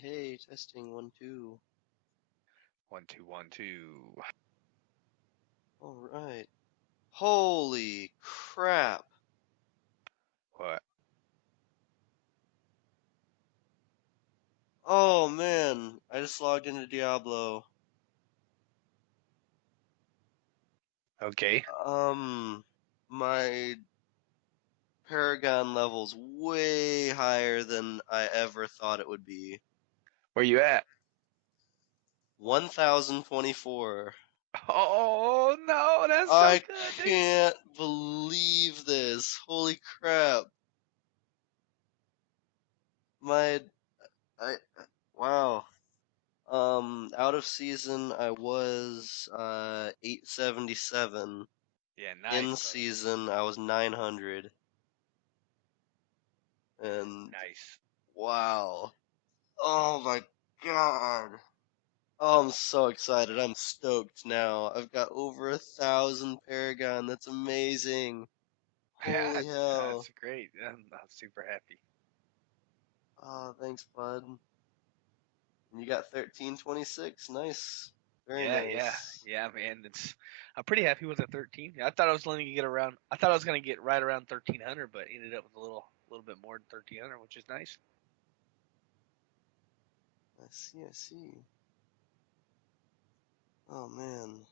Hey, testing 1 2. 1 2 1 2. All right. Holy crap! What? Oh man, I just logged into Diablo. Okay. My Paragon level's way higher than I ever thought it would be. Where you at? 1024. Oh no, that's so I good, dude. can't believe this. Holy crap. My I wow. Out of season I was 877. Yeah, In nice, brother. season I was 900. And Nice. wow. Oh my god. Oh, I'm so excited. I'm stoked now. I've got over 1,000 Paragon. That's amazing. Yeah, Holy that's hell. great. I'm super happy. Oh, thanks, bud. And you got 1326. Nice. Very Yeah, yeah, nice. yeah, man. I'm pretty happy with the 13. I thought I was only gonna get around. I thought I was gonna get right around 1300, but ended up with a little bit more than 1300, which is nice. I see, I see. Oh, man.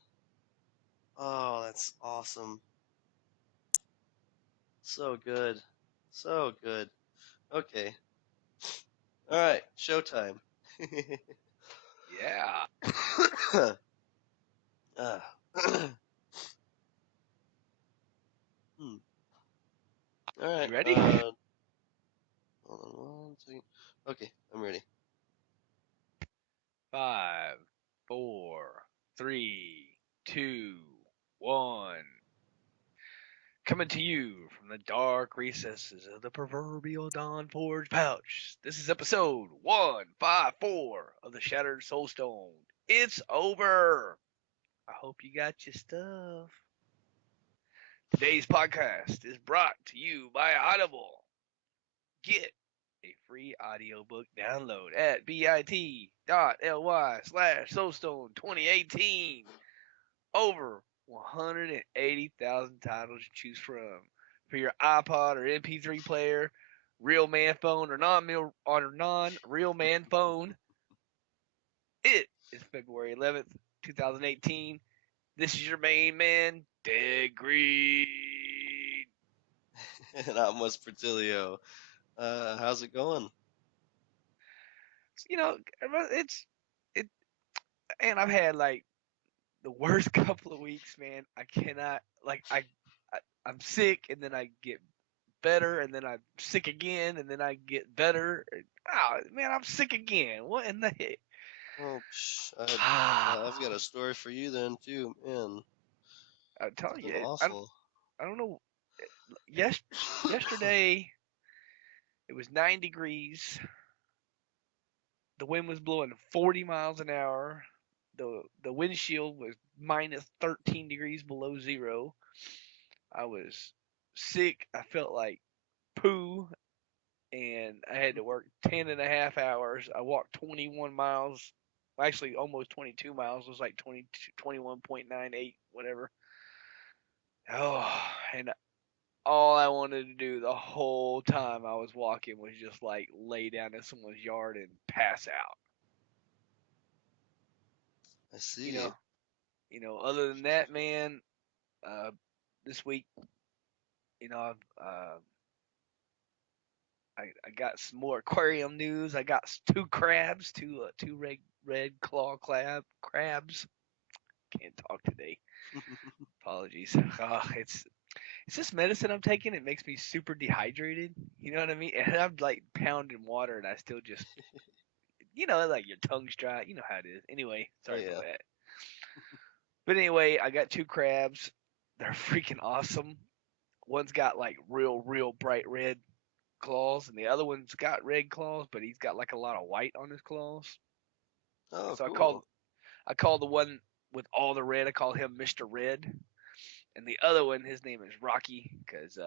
Oh, that's awesome. So good. So good. Okay. Alright, showtime. Yeah. Ah. Hmm. Alright, You ready? hold on 1 second. Okay, I'm ready. 5, 4, 3, 2, 1. Coming to you from the dark recesses of the proverbial Dawn Forge pouch. This is episode 154 of the Shattered Soulstone. It's over. I hope you got your stuff. Today's podcast is brought to you by Audible. Get a free audiobook download at bit.ly/soulstone2018. Over 180,000 titles to choose from for your iPod or MP3 player, real man phone or non-real man phone. It is February 11th, 2018. This is your main man, Dead Greed. Not much Portillo. How's it going? You know, it's it, and I've had like the worst couple of weeks, man. I cannot like I'm sick and then I get better, and then I'm sick again, and then I get better. Oh man, I'm sick again. What in the heck? Oh, I've got Ah, a story for you then too, man. I'm telling Fucking you, awful. I don't know. Yes, yesterday it was 9 degrees. The wind was blowing 40 miles an hour. The windshield was minus 13 degrees below zero. I was sick. I felt like poo, and I had to work 10 and a half hours. I walked 21 miles, actually almost 22 miles. It was like 21.98, whatever. Oh, and all I wanted to do the whole time I was walking was just like lay down in someone's yard and pass out. I You see. know, other than that, man, uh, this week, I've I got some more aquarium news. I got two crabs, two red claw crabs. Can't talk today. Apologies. It's this medicine I'm taking. It makes me super dehydrated. You know what I mean? And I'm like pounding water, and I still just, like your tongue's dry. You know how it is. Anyway, Oh sorry about yeah. that. But anyway, I got two crabs. They're freaking awesome. One's got like real bright red claws, and the other one's got red claws, but he's got like a lot of white on his claws. Oh, So cool. I called the one with all the red. I call him Mister Red, and the other one, his name is Rocky, because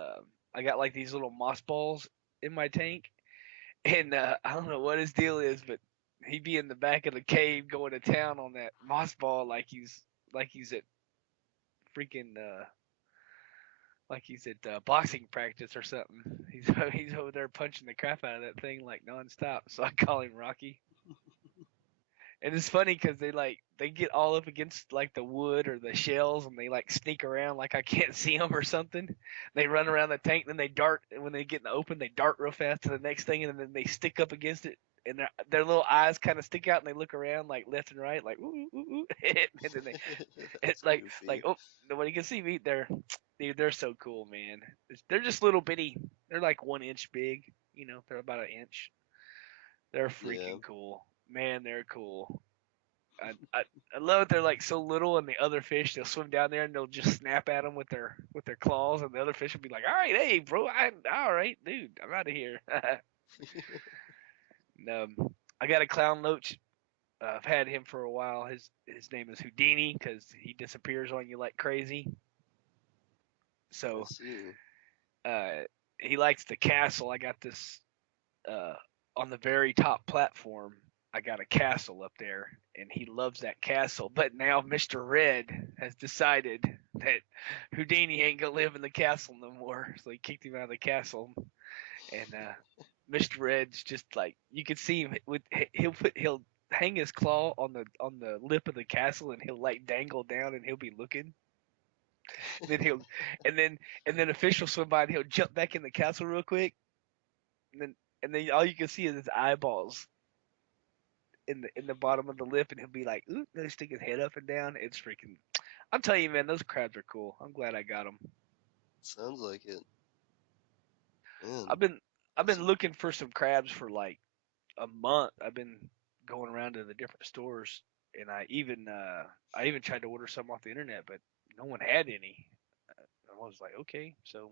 I got like these little moss balls in my tank, and I don't know what his deal is, but He'd be in the back of the cave going to town on that moss ball like he's at freaking like he's at boxing practice or something. He's over there punching the crap out of that thing like nonstop. So I call him Rocky. And it's funny because they get all up against like the wood or the shells and they like sneak around like I can't see them or something. They run around the tank, then they dart. And when they get in the open, they dart real fast to the next thing, and then they stick up against it, and their little eyes kind of stick out, and they look around like left and right, like ooh ooh ooh, and then they That's like goofy. oh nobody can see me. They're so cool, man. They're just little bitty. They're like 1 inch big. They're about an inch. They're Yeah. freaking cool, man. They're cool. I, I I love it. They're like so little, and the other fish they'll swim down there and they'll just snap at them with their claws, and the other fish will be like, "All right, hey, bro, all right, dude, I'm out of here." And, I got a clown loach. I've had him for a while. His name is Houdini because he disappears on you like crazy. I So see. uh, he likes the castle. I got this uh, on the very top platform. I got a castle up there, and he loves that castle. But now Mr. Red has decided that Houdini ain't gonna live in the castle no more, so he kicked him out of the castle. And Mr. Red's just like you can see him with he'll hang his claw on the lip of the castle, and he'll like dangle down, and he'll be looking. Then he'll and then and then a fish will swim by, and he'll jump back in the castle real quick, and then all you can see is his eyeballs in the bottom of the lip, and he'll be like, ooh, he'll stick his head up and down. It's freaking. I'm telling you, man, those crabs are cool. I'm glad I got them. Sounds like it. Man, I've been I've that's been looking for some crabs for like a month. I've been going around to the different stores, and I even tried to order some off the internet, but no one had any. I was like, okay, so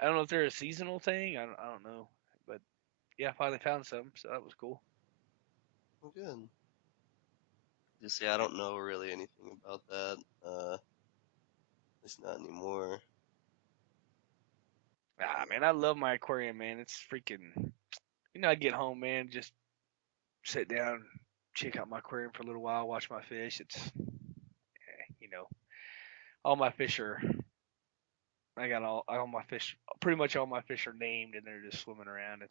I don't know if they're a seasonal thing. I don't know, but yeah, I finally found some, so that was cool. good. You see, I don't know really anything about that. At least not anymore. Ah, man, I love my aquarium, man. It's freaking. I get home, man, just sit down, check out my aquarium for a little while, watch my fish. You know, all my fish are. I got all my fish. Pretty much all my fish are named, and they're just swimming around.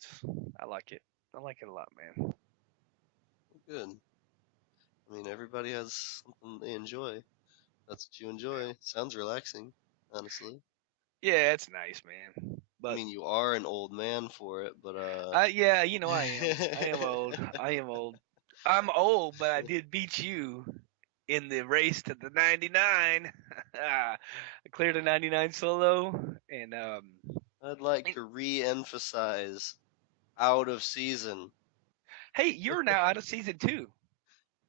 I like it. I like it a lot, man. Good. I mean, everybody has something they enjoy. That's what you enjoy. Yeah, Sounds relaxing, honestly. yeah, it's nice, man. I But mean, you are an old man for it, but yeah, I am. I am old. I am old. I'm old, but I did beat you in the race to the 99. I cleared a 99 solo, and I'd like to re-emphasize out of season. hey, you're now out of season 2.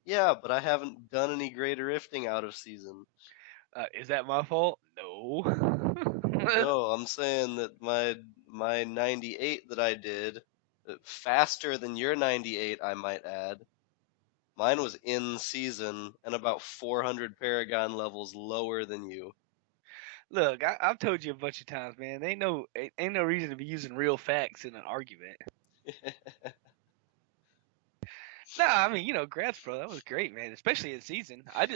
Yeah, but I haven't done any greater rifting out of season. Is that my fault? No. No, I'm saying that my 98 that I did, faster than your 98, I might add. Mine was in season and about 400 Paragon levels lower than you. Look, I've told you a bunch of times, man. Ain't no reason to be using real facts in an argument. Nah, I mean, Grats, bro, that was great, man. Especially in season. I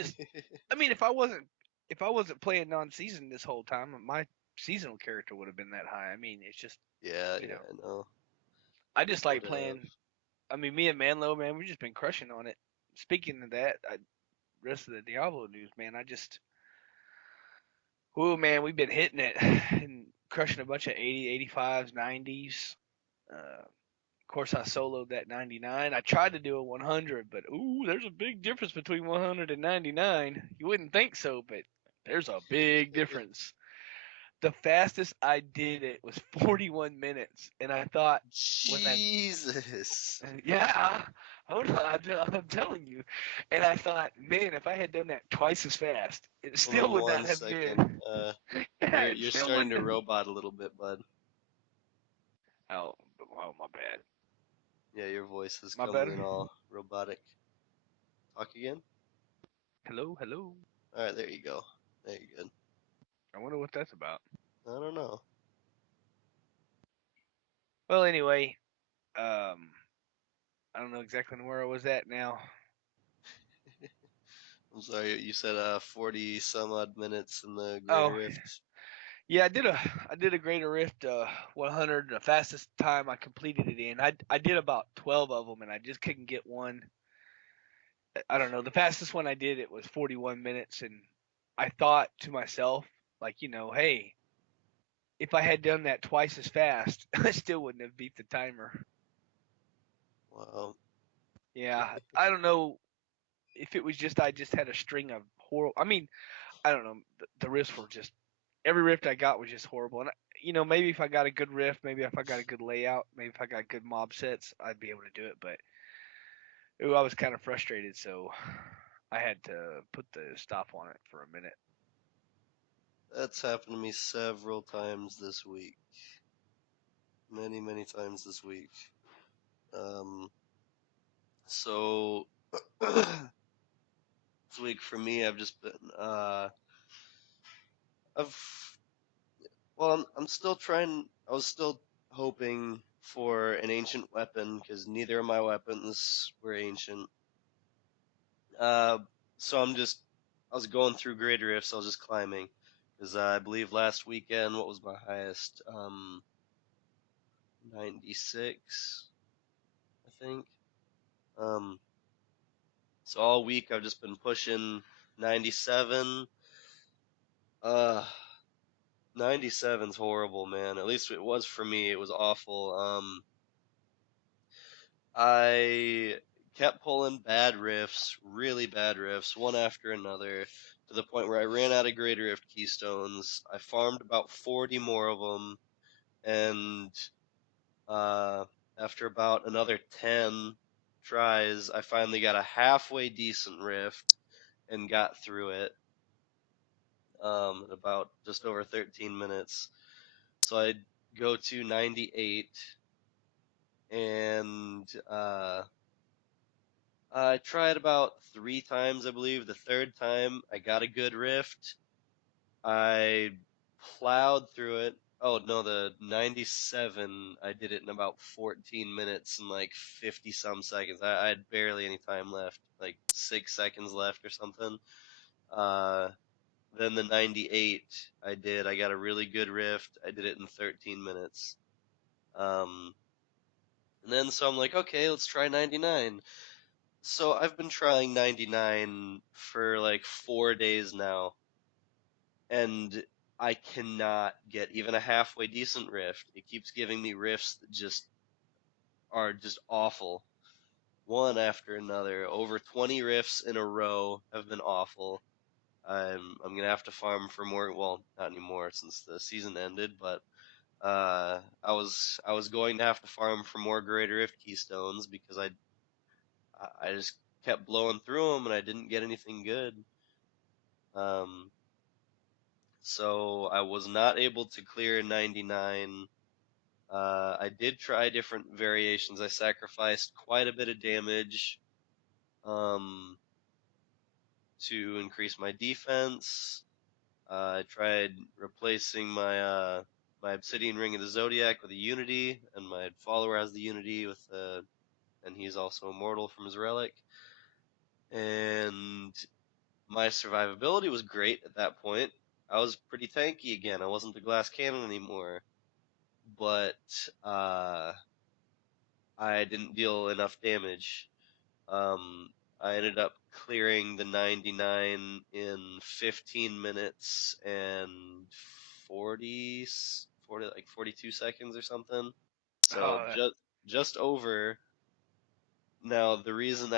mean, if I wasn't playing non-season this whole time, my seasonal character would have been that high. I mean, it's just, Yeah, you yeah, know, I know. I just Would like have. playing. I mean, me and Manlo, man, we've just been crushing on it. Speaking of that, rest of the Diablo news, man, oh man, we've been hitting it and crushing a bunch of 80, 85s, 90s. Of course, I soloed that 99. I tried to do a 100, but ooh, there's a big difference between 100 and 99. You wouldn't think so, but there's a big difference. The fastest I did it was 41 minutes, and I thought when I Jesus. yeah, hold on, I'm telling you, and I thought, man, if I had done that twice as fast, it Hold still on would not one have second. been. Yeah, You're it you're still starting wouldn't. to robot a little bit, bud. Oh, oh, my bad. Yeah, your voice is My coming bad. in all robotic. Talk again? Hello, hello. Alright, there you go. There you good. I wonder what that's about. I don't know. Well, anyway, um, I don't know exactly where I was at now. I'm sorry, you said 40 some odd minutes in the Greater Oh, Rift. yeah, I did a Greater Rift 100, the fastest time I completed it in. I did about 12 of them, and I just couldn't get one. I don't know. The fastest one I did it was 41 minutes, and I thought to myself, like, hey, if I had done that twice as fast, I still wouldn't have beat the timer. Wow. Yeah, I don't know if it was just I just had a string of horrible. I mean, I don't know. The rifts were just every rift I got was just horrible. And maybe if I got a good rift, maybe if I got a good layout, maybe if I got good mob sets, I'd be able to do it. But ooh, I was kind of frustrated, so I had to put the stop on it for a minute. That's happened to me several times this week. Many, many times this week. Um, so this week for me, I've just been, I've, well, I'm still trying, I was still hoping for an ancient weapon because neither of my weapons were ancient. Uh, so I was going through greater rifts, I was just climbing. Because I believe last weekend, what was my highest? 96, I think. Um, so all week I've just been pushing 97. Uh, 97's horrible, man. At least it was for me. It was awful. I kept pulling bad riffs, really bad riffs, one after another, to the point where I ran out of Greater Rift keystones. I farmed about 40 more of them, and uh, after about another 10 tries, I finally got a halfway decent rift and got through it in about just over 13 minutes. So I'd go to 98, and I tried about 3 times, I believe. The third time, I got a good rift. I plowed through it. Oh no, the 97, I did it in about 14 minutes and like 50 some seconds. I had barely any time left, like 6 seconds left or something. Uh, then the 98, I got a really good rift. I did it in 13 minutes. Um, and then so I'm like, okay, let's try 99. So I've been trying 99 for like 4 days now, and I cannot get even a halfway decent rift. It keeps giving me rifts that just are just awful, one after another. Over 20 rifts in a row have been awful. I'm gonna have to farm for more. Well, not anymore since the season ended, but I was going to have to farm for more Greater Rift keystones because I just kept blowing through them and I didn't get anything good. Um, so I was not able to clear 99. I did try different variations. I sacrificed quite a bit of damage um, to increase my defense. I tried replacing my Obsidian Ring of the Zodiac with a Unity, and my follower has the Unity and he's also immortal from his relic. And my survivability was great at that point. I was pretty tanky again. I wasn't the glass cannon anymore, but uh, I didn't deal enough damage. Um, I ended up clearing the 99 in 15 minutes and 40, like 42 seconds or something. So Oh, just over. Now the reason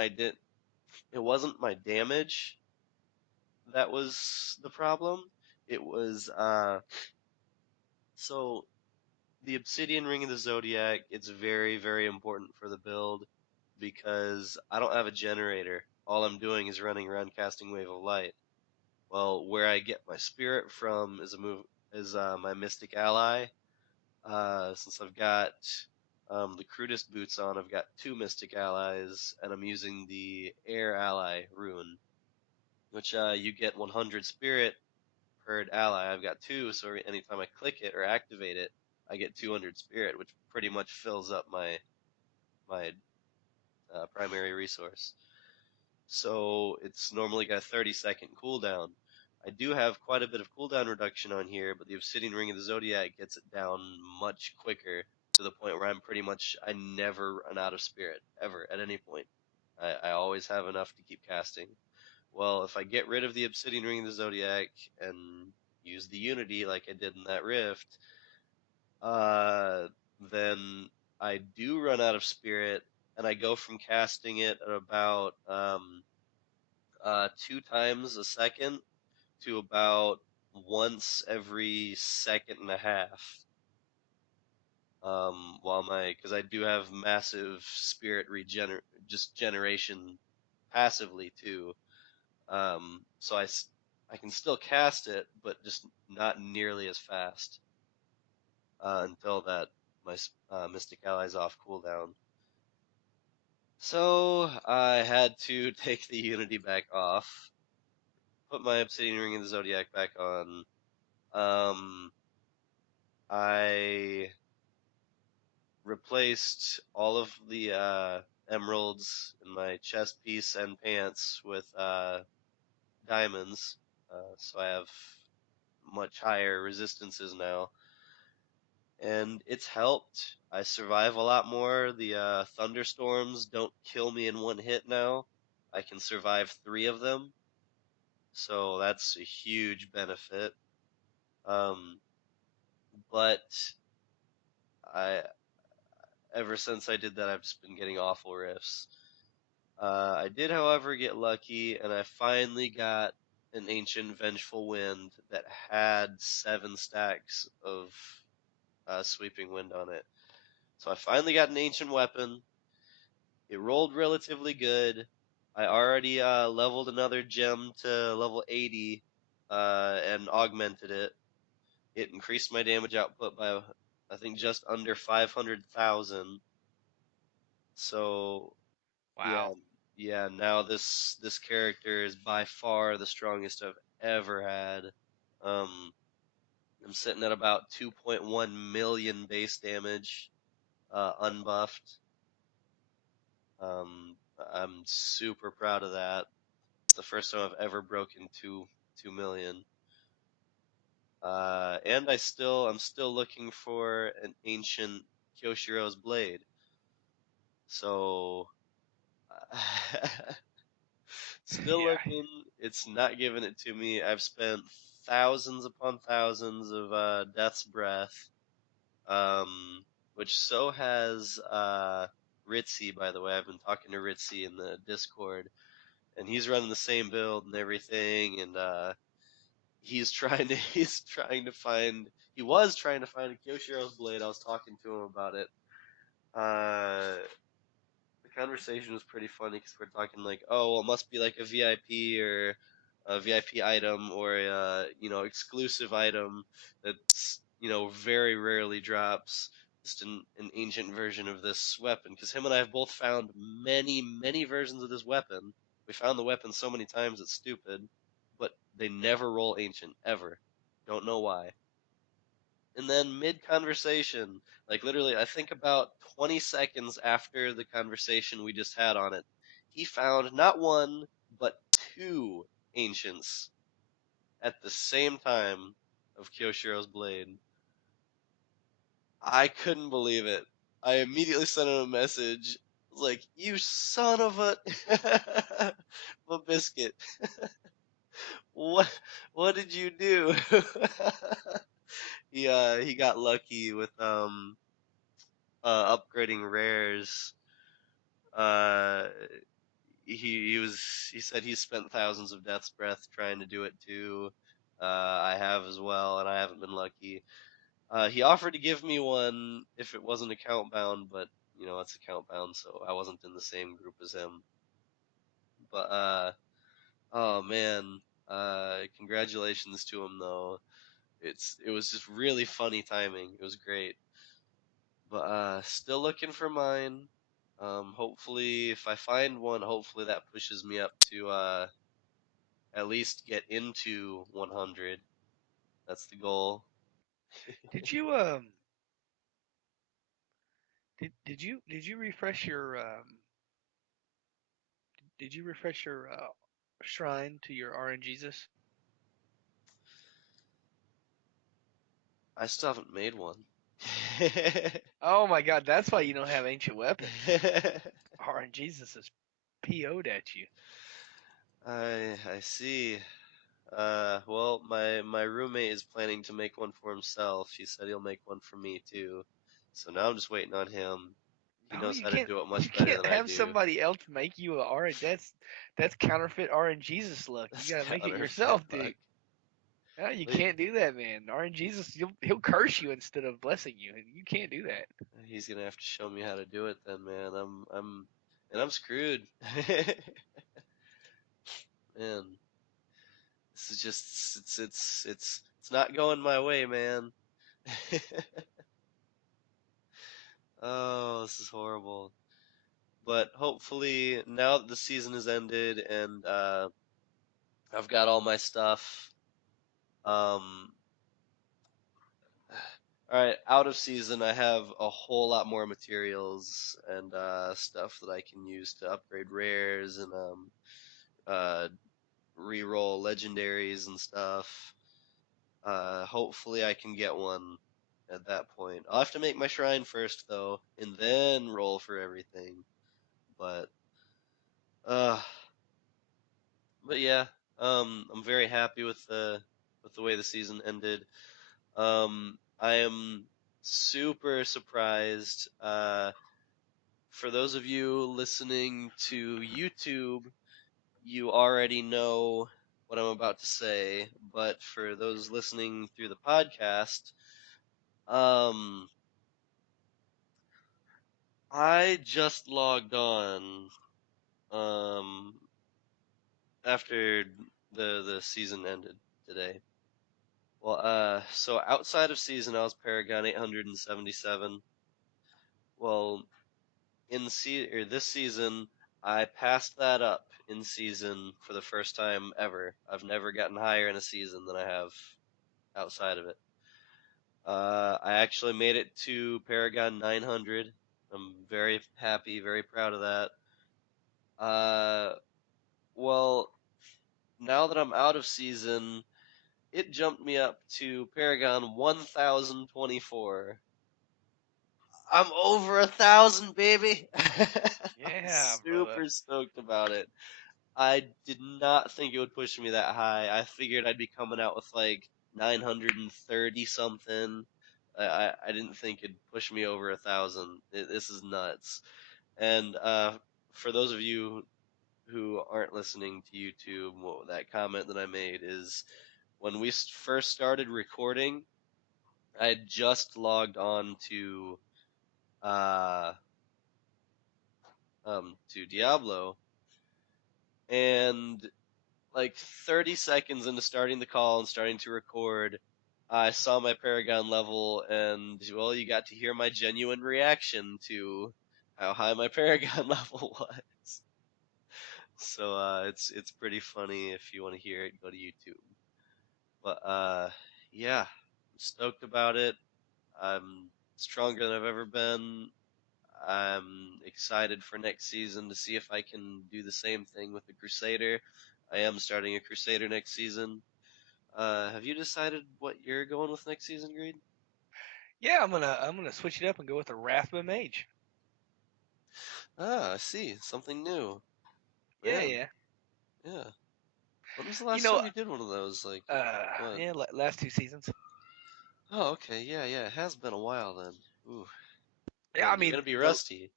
it wasn't my damage that was the problem. It was so the Obsidian Ring of the Zodiac, it's very, very important for the build because I don't have a generator. All I'm doing is running around casting Wave of Light. Well, where I get my spirit from is my Mystic ally. Since I've got the crudest boots on, I've got two Mystic allies, and I'm using the Air ally rune, which you get 100 spirit per ally. I've got two, so anytime I click it or activate it, I get 200 spirit, which pretty much fills up my primary resource. So it's normally got a 30-second cooldown. I do have quite a bit of cooldown reduction on here, but the Obsidian Ring of the Zodiac gets it down much quicker to the point where I never run out of spirit, ever, at any point. I always have enough to keep casting. Well, if I get rid of the Obsidian Ring of the Zodiac and use the Unity like I did in that rift, uh, then I do run out of spirit, and I go from casting it at about 2 times a second to about once every second and a half. Because I do have massive spirit just generation passively too. So I can still cast it, but just not nearly as fast until that my Mystic Ally's off cooldown. So I had to take the Unity back off, put my Obsidian Ring of the Zodiac back on. I replaced all of the emeralds in my chest piece and pants with diamonds, so I have much higher resistances now, and it's helped. I survive a lot more. The thunderstorms don't kill me in one hit now. I can survive 3 of them, so that's a huge benefit. Um, but I ever since I did that, I've just been getting awful rifts. I did, however, get lucky, and I finally got an ancient vengeful wind that had 7 stacks of sweeping wind on it. So I finally got an ancient weapon. It rolled relatively good. I already leveled another gem to level 80 and augmented it. It increased my damage output by, I think, just under 500,000. So yeah, Wow. yeah. Now this character is by far the strongest I've ever had. Um, I'm sitting at about 2.1 million base damage, unbuffed. Um, I'm super proud of that. It's the first time I've ever broken 2 million. And I'm still looking for an ancient Kyoshiro's blade. So still Yeah. looking. It's not giving it to me. I've spent thousands upon thousands of Death's Breath, which so has Ritzy, by the way. I've been talking to Ritzy in the Discord, and he's running the same build and everything, and he was trying to find a Kyoshiro's blade. I was talking to him about it. Uh, the conversation was pretty funny because we're talking like, oh, well, it must be like a VIP or a VIP item or a exclusive item that's very rarely drops. Just an ancient version of this weapon because him and I have both found many versions of this weapon. We found the weapon so many times it's stupid, but they never roll ancient ever. Don't know why. And then mid conversation, like literally, I think about 20 seconds after the conversation we just had on it, he found not one, but 2 ancients at the same time of Kyoshiro's blade. I couldn't believe it. I immediately sent him a message. I was like, you son of a, a biscuit. What, what did you do? He got lucky with, upgrading rares. Uh, he said he spent thousands of Death's Breath trying to do it too. I have as well, and I haven't been lucky. He offered to give me one if it wasn't account bound, but it's account bound, so I wasn't in the same group as him. But oh man, congratulations to him though. It was just really funny timing. It was great. But still looking for mine. Hopefully, if I find one, hopefully that pushes me up to at least get into 100. That's the goal. Did you did you refresh your Did you refresh your shrine to your RNGesus? I still haven't made one. Oh my God, that's why you don't have ancient weapons. RNGesus is PO'd at you. I see. Well, my roommate is planning to make one for himself. He said he'll make one for me too. So now I'm just waiting on him. He No, knows you how to can't. do it You much better can't than I have do. somebody else make you a RN. That's counterfeit RNGesus luck. You That's gotta make it counterfeit yourself, luck. dude. No, you Wait, can't do that, man. RNGesus, he'll curse you instead of blessing you, and you can't do that. he's gonna have to show me how to do it then, man. I'm screwed. Man, this is just it's not going my way, man. Oh, this is horrible. But hopefully, now that the season has ended and I've got all my stuff, um, all right, out of season, I have a whole lot more materials and stuff that I can use to upgrade rares and uh, reroll legendaries and stuff. Hopefully, I can get one at that point. I'll have to make my shrine first, though, and then roll for everything. But uh, but yeah, I'm very happy with the way the season ended. I am super surprised. For those of you listening to YouTube, you already know what I'm about to say, but for those listening through the podcast, um, I just logged on, um, after the season ended today. Well, so outside of season, I was Paragon 877. Well, this season, I passed that up in season for the first time ever. I've never gotten higher in a season than I have outside of it. I actually made it to Paragon 900. I'm very happy, very proud of that. Uh, well, now that I'm out of season, it jumped me up to Paragon 1024. I'm over 1,000, baby. I'm Yeah, brother. super stoked about it. I did not think it would push me that high. I figured I'd be coming out with like 930 something. I didn't think it'd push me over 1,000. This is nuts. And for those of you who aren't listening to YouTube, that comment that I made is when we first started recording, I had just logged on uh to Diablo, and like 30 seconds into starting the call and starting to record, I saw my Paragon level, and well, you got to hear my genuine reaction to how high my Paragon level was. So it's pretty funny. If you want to hear it, go to YouTube. But yeah, I'm stoked about it. I'm stronger than I've ever been. I'm excited for next season to see if I can do the same thing with the Crusader. I am starting a Crusader next season. Have you decided what you're going with next season, Greed? Yeah, I'm gonna switch it up and go with a Rathma Mage. Ah, I see. Something new. Yeah, Man, yeah. yeah. When was the You last know, time you did one of those? Like, what? yeah, last two seasons. Oh, okay. Yeah, yeah. It has been a while then. Ooh, Yeah, I man, you're mean gonna be the. rusty.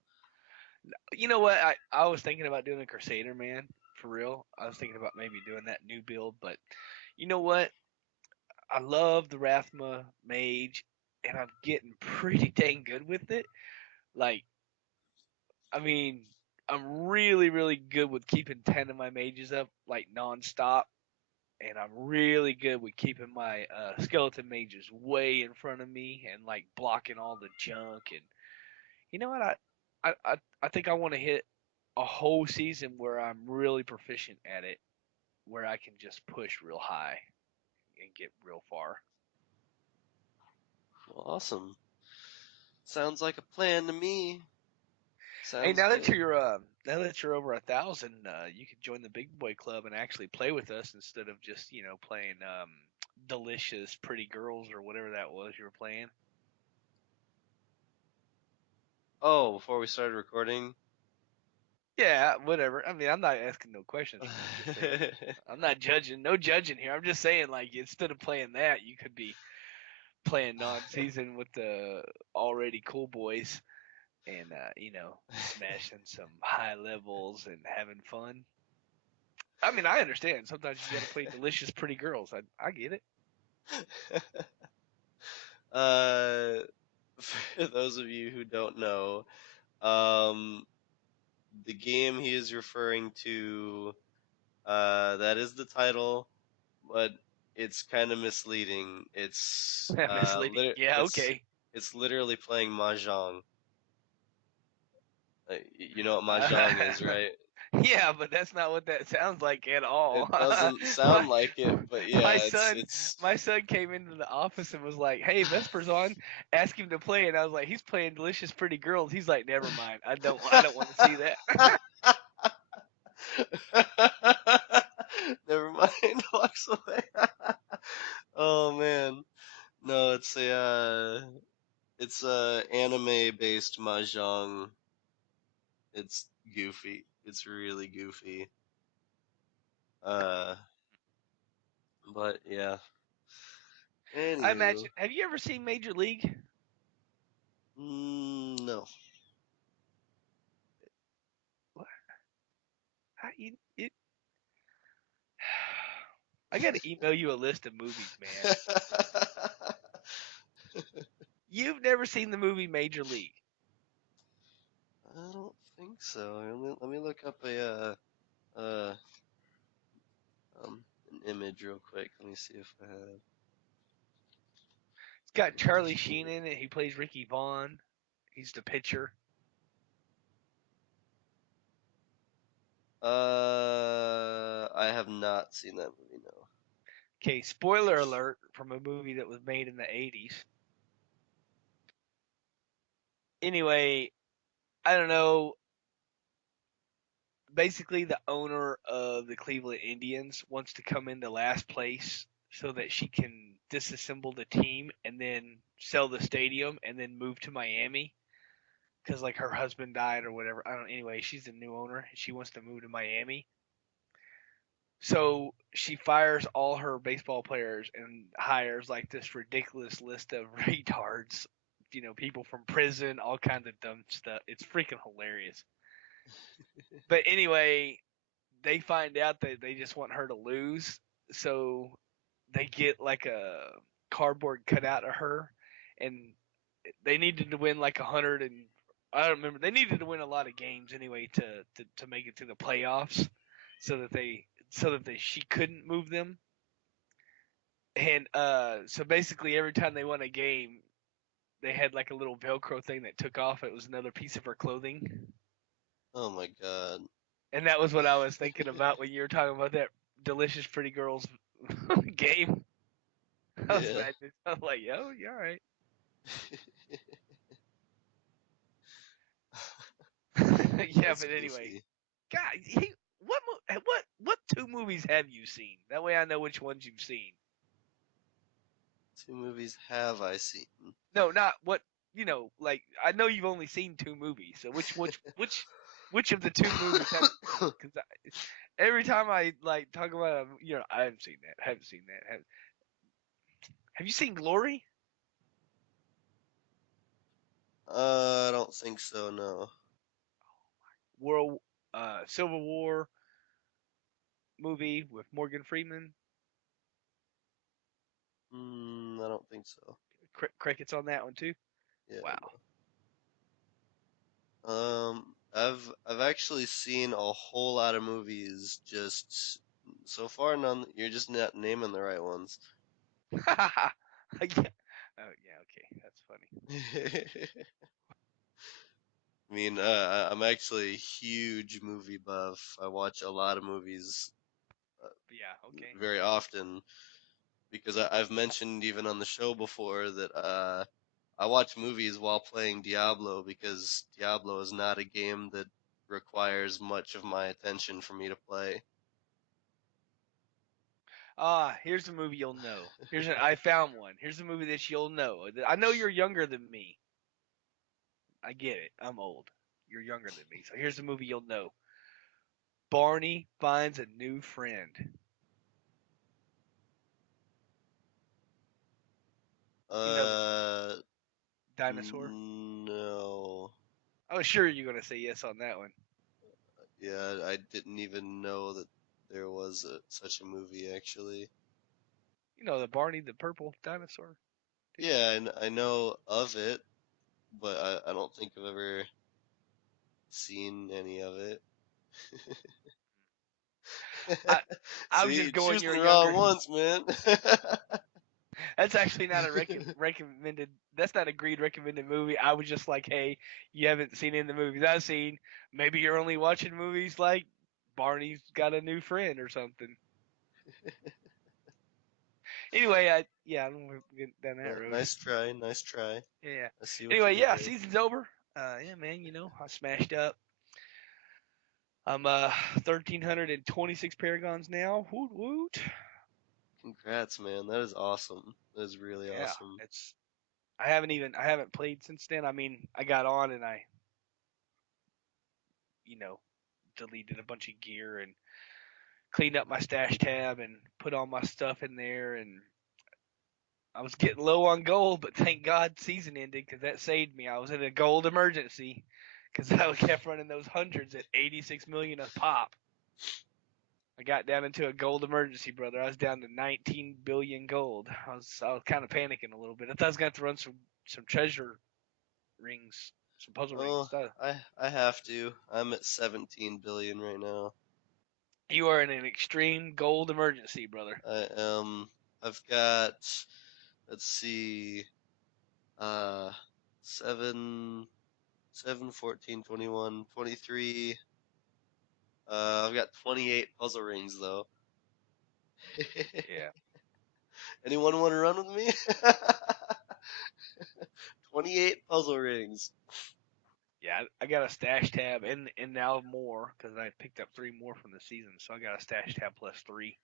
You know what? I was thinking about doing a Crusader, man. For real, I was thinking about maybe doing that new build, but you know what? I love the Rathma Mage, and I'm getting pretty dang good with it. Like, I mean, I'm really, really good with keeping 10 of my mages up, like, nonstop. And I'm really good with keeping my skeleton mages way in front of me and, like, blocking all the junk. And you know what? I think I want to hit a whole season where I'm really proficient at it, where I can just push real high and get real far. Well, awesome. Sounds like a plan to me. Hey, Sounds good. now that you're over 1,000, you can join the big boy club and actually play with us instead of just playing delicious pretty girls or whatever that was you were playing. Oh, before we started recording. Yeah, whatever. I mean, I'm not asking no questions from you. I'm just saying. I'm not judging. No judging here. I'm just saying, like, instead of playing that, you could be playing non-season with the already cool boys and smashing some high levels and having fun. I mean, I understand. Sometimes you got to play delicious pretty girls. I get it. uh, for those of you who don't know, um, the game he is referring to, that is the title, but it's kind of misleading. Misleading. Yeah, okay. It's literally playing mahjong. You know what Uh, mahjong is, right? yeah, but that's not what that sounds like at all. It doesn't my sound like it, but my yeah, son it's my son came into the office and was like, "Hey, Vesper's on. Ask him to play." And I was like, "He's playing delicious pretty girls." He's like, "Never mind. I don't want to see that." Never mind. Walks away. Oh man, no, it's a anime based mahjong. It's goofy. It's really goofy. Uh, but yeah. I Anywho, imagine. Have you ever seen Major League? no. It, I got to email you a list of movies, man. You've never seen the movie Major League. I don't think so. Let me look up uh an image real quick. Let me see if I have It's got Charlie Major Sheen League. in it. He plays Ricky Vaughn. He's the pitcher. I have not seen that movie. No. Okay, spoiler alert from a movie that was made in the 80s. Anyway, I don't know. Basically, the owner of the Cleveland Indians wants to come into last place so that she can disassemble the team and then sell the stadium and then move to Miami because like her husband died or whatever. I don't. Anyway, she's the new owner and she wants to move to Miami. So she fires all her baseball players and hires like this ridiculous list of retards, people from prison, all kinds of dumb stuff. It's freaking hilarious. But anyway, they find out that they just want her to lose, so they get like a cardboard cutout of her, and they needed to win like 100 and I don't remember. They needed to win a lot of games anyway to make it to the playoffs, so that she couldn't move them. And so basically, every time they won a game, they had like a little Velcro thing that took off. It was another piece of her clothing, Oh my god. and that was what I was thinking about when you were talking about that delicious pretty girls game. I was Yeah. imagining. I was like, yo, you all right? Yeah, That's but anyway, goofy. God, what two movies have you seen? That way I know which ones you've seen. Two movies have I seen? No, not what Like I know you've only seen two movies. So which of the two movies have you seen? Because every time I like talk about them, I haven't seen that. Haven't seen that. Have you seen Glory? I don't think so. No. World Civil War movie with Morgan Freeman. I don't think so. Crickets on that one too. Yeah. Wow. I've actually seen a whole lot of movies. Just so far, none. You're just not naming the right ones. Yeah. Oh yeah, okay, that's funny. I mean, I'm actually a huge movie buff. I watch a lot of movies But yeah, okay. very often because I've mentioned even on the show before that I watch movies while playing Diablo because Diablo is not a game that requires much of my attention for me to play. Here's a movie you'll know. I found one. Here's a movie that you'll know. I know you're younger than me. I get it. I'm old. You're younger than me. So here's a movie you'll know. Barney finds a new friend. You know the Uh, dinosaur? no. I was sure you were gonna say yes on that one. Yeah, I didn't even know that there was such a movie actually. You know the Barney the purple dinosaur dude. Yeah, I know of it, but I don't think I've ever seen any of it. I I was See, just going choosing you're the wrong younger. ones, man. That's actually not a recommended. That's not a Greed recommended movie. I was just like, hey, you haven't seen any of the movies I've seen. Maybe you're only watching movies like Barney's got a new friend or something. Anyway, I don't want to get down that road. Nice try, nice try. Yeah. I see what you Anyway, did yeah, there. season's over. Yeah, man, I smashed up. I'm 1,326 paragons now. Woot woot. Congrats, man. That is awesome. That is really Yeah, awesome. it's. I haven't played since then. I mean, I got on and I you know deleted a bunch of gear and cleaned up my stash tab and put all my stuff in there and I was getting low on gold, but thank God season ended because that saved me. I was in a gold emergency because I kept running those hundreds at 86 million a pop. I got down into a gold emergency, brother. I was down to 19 billion gold. I was kind of panicking a little bit. I thought I was gonna have to run some treasure rings, some puzzle rings. Oh, Stuff. I have to. I'm at 17 billion right now. You are in an extreme gold emergency, brother. I am. I've got. Let's see. Uh, 7, 7, 14, 21, 23. I've got 28 puzzle rings though. Yeah. Anyone want to run with me? 28 puzzle rings. Yeah, I got a stash tab and now more because I picked up three more from the season, so I got a stash tab plus three.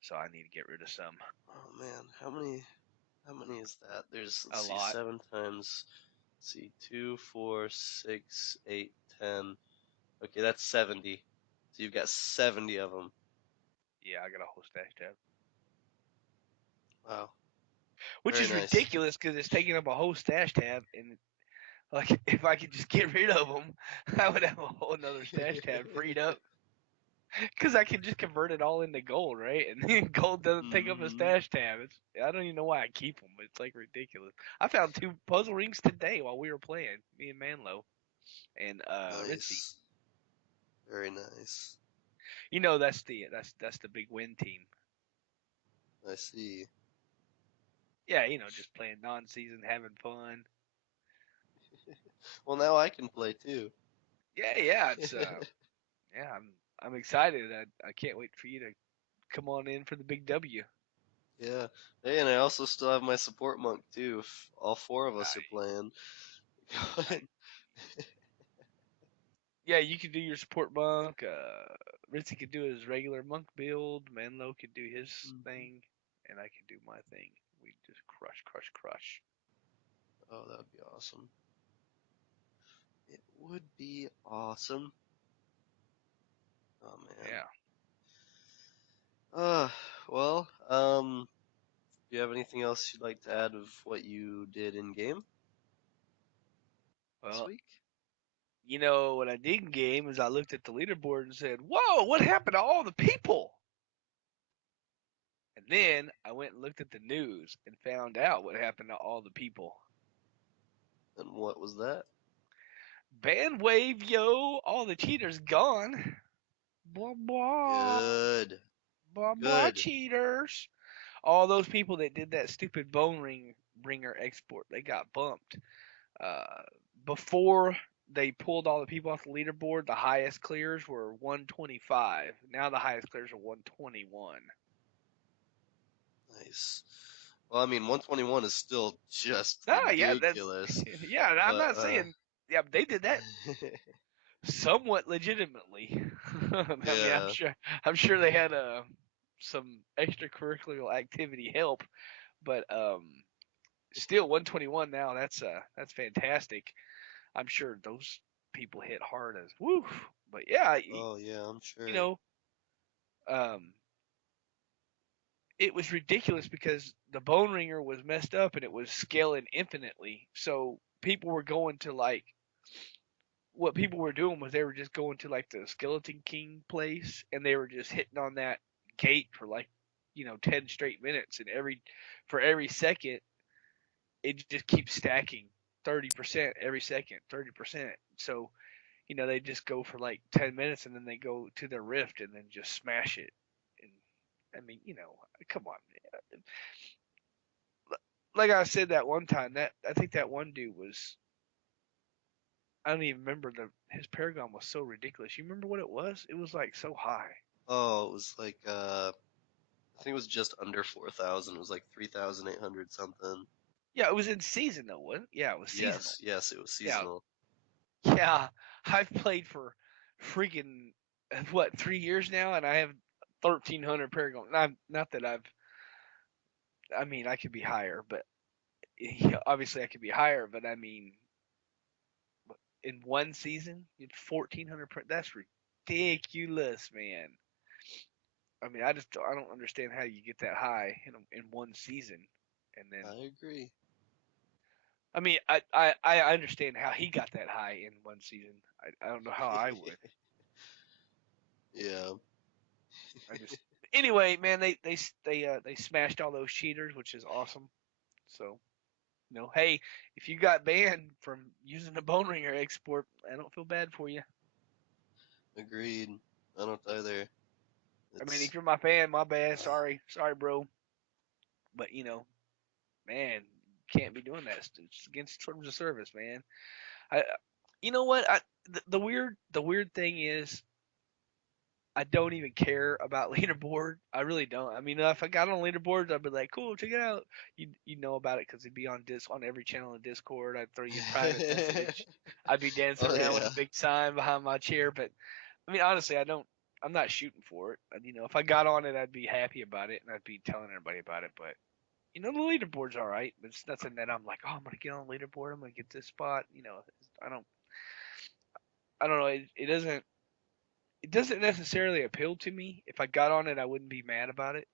So I need to get rid of some. Oh man, how many is that? There's, let's A see, lot. 7 times, let's see, 2, 4, 6, 8, 10. Okay, that's 70. So you've got 70 of them. Yeah, I got a whole stash tab, Wow, which very is nice. ridiculous because it's taking up a whole stash tab. And like, if I could just get rid of them, I would have a whole another stash tab freed up because I can just convert it all into gold, right? And then gold doesn't take up a Hmm. stash tab. I don't even know why I keep them. It's like ridiculous. I found two puzzle rings today while we were playing, me and Manlo and Ritzy. Nice. Very nice. You know that's the big win team. I see. Yeah, just playing non-season, having fun. Well, now I can play too. Yeah, yeah, it's yeah, I'm excited. I can't wait for you to come on in for the big W. Yeah. Hey, and I also still have my support monk too. If all four of us are I, playing. I, yeah, you could do your support monk. Ritzy could do his regular monk build. Manlo could do his Mhm. thing, and I could do my thing. We just crush, crush, crush. Oh, that would be awesome. It would be awesome. Oh man. Yeah. Uh, well, do you have anything else you'd like to add of what you did in game this Well, week? what I did in game is I looked at the leaderboard and said, "Whoa, what happened to all the people?" And then I went and looked at the news and found out what happened to all the people. And what was that? Band wave, yo! All the cheaters gone. Blah blah Good. blah blah Good. cheaters. All those people that did that stupid bone ring ringer export, they got bumped. Uh, Before they pulled all the people off the leaderboard, the highest clears were 125. Now the highest clears are 121. Nice. Well, I mean, 121 is still just No, yeah, that's ridiculous, yeah. I'm but not saying yeah they did that somewhat legitimately. I mean, yeah. I'm sure they had some extracurricular activity help, but still 121 now. That's fantastic. I'm sure those people hit hard as woo. But yeah, Oh yeah, I'm you sure. know, um, it was ridiculous because the bone ringer was messed up and it was scaling infinitely. So people were going to like what people were doing was they were just going to like the Skeleton King place and they were just hitting on that gate for like 10 straight minutes and every second it just keeps stacking 30% every second 30%. So they just go for like 10 minutes and then they go to their rift and then just smash it. And I mean, come on. Like I said that one time, that I think that one dude was, I don't even remember his Paragon was so ridiculous. You remember what it was? It was like so high. Oh, it was like I think it was just under 4,000. It was like 3,800 something. Yeah, it was in season though, wasn't it? Yeah, it was seasonal. Yes, yes, it was Yeah, seasonal. yeah. I've played for freaking what 3 years now, and I have 1,300 Paragon. Not that I've. I mean, I could be higher, but yeah, obviously I could be higher. But I mean, in one season, you had 1,400. That's ridiculous, man. I mean, I don't understand how you get that high in one season, and then I agree. I mean, I understand how he got that high in one season. I don't know how I would. Yeah. I just anyway, man, they smashed all those cheaters, which is awesome. So hey, if you got banned from using the Bone Ringer export, I don't feel bad for you. Agreed. I don't either. I mean, It's if you're my fan, my bad. Sorry, bro. But man, can't be doing that. It's against terms of service, man. I, you know what? The weird thing is, I don't even care about leaderboard. I really don't. I mean, if I got on leaderboards, I'd be like, cool, check it out. You know about it because it'd be on every channel in Discord. I'd throw you a private message. I'd be dancing Oh around with yeah. a big sign behind my chair. But I mean, honestly, I don't. I'm not shooting for it. If I got on it, I'd be happy about it and I'd be telling everybody about it. But the leaderboard's all right. But it's nothing that I'm like, oh, I'm gonna get on the leaderboard. I'm gonna get this spot. I don't. I don't know. It doesn't necessarily appeal to me. If I got on it, I wouldn't be mad about it.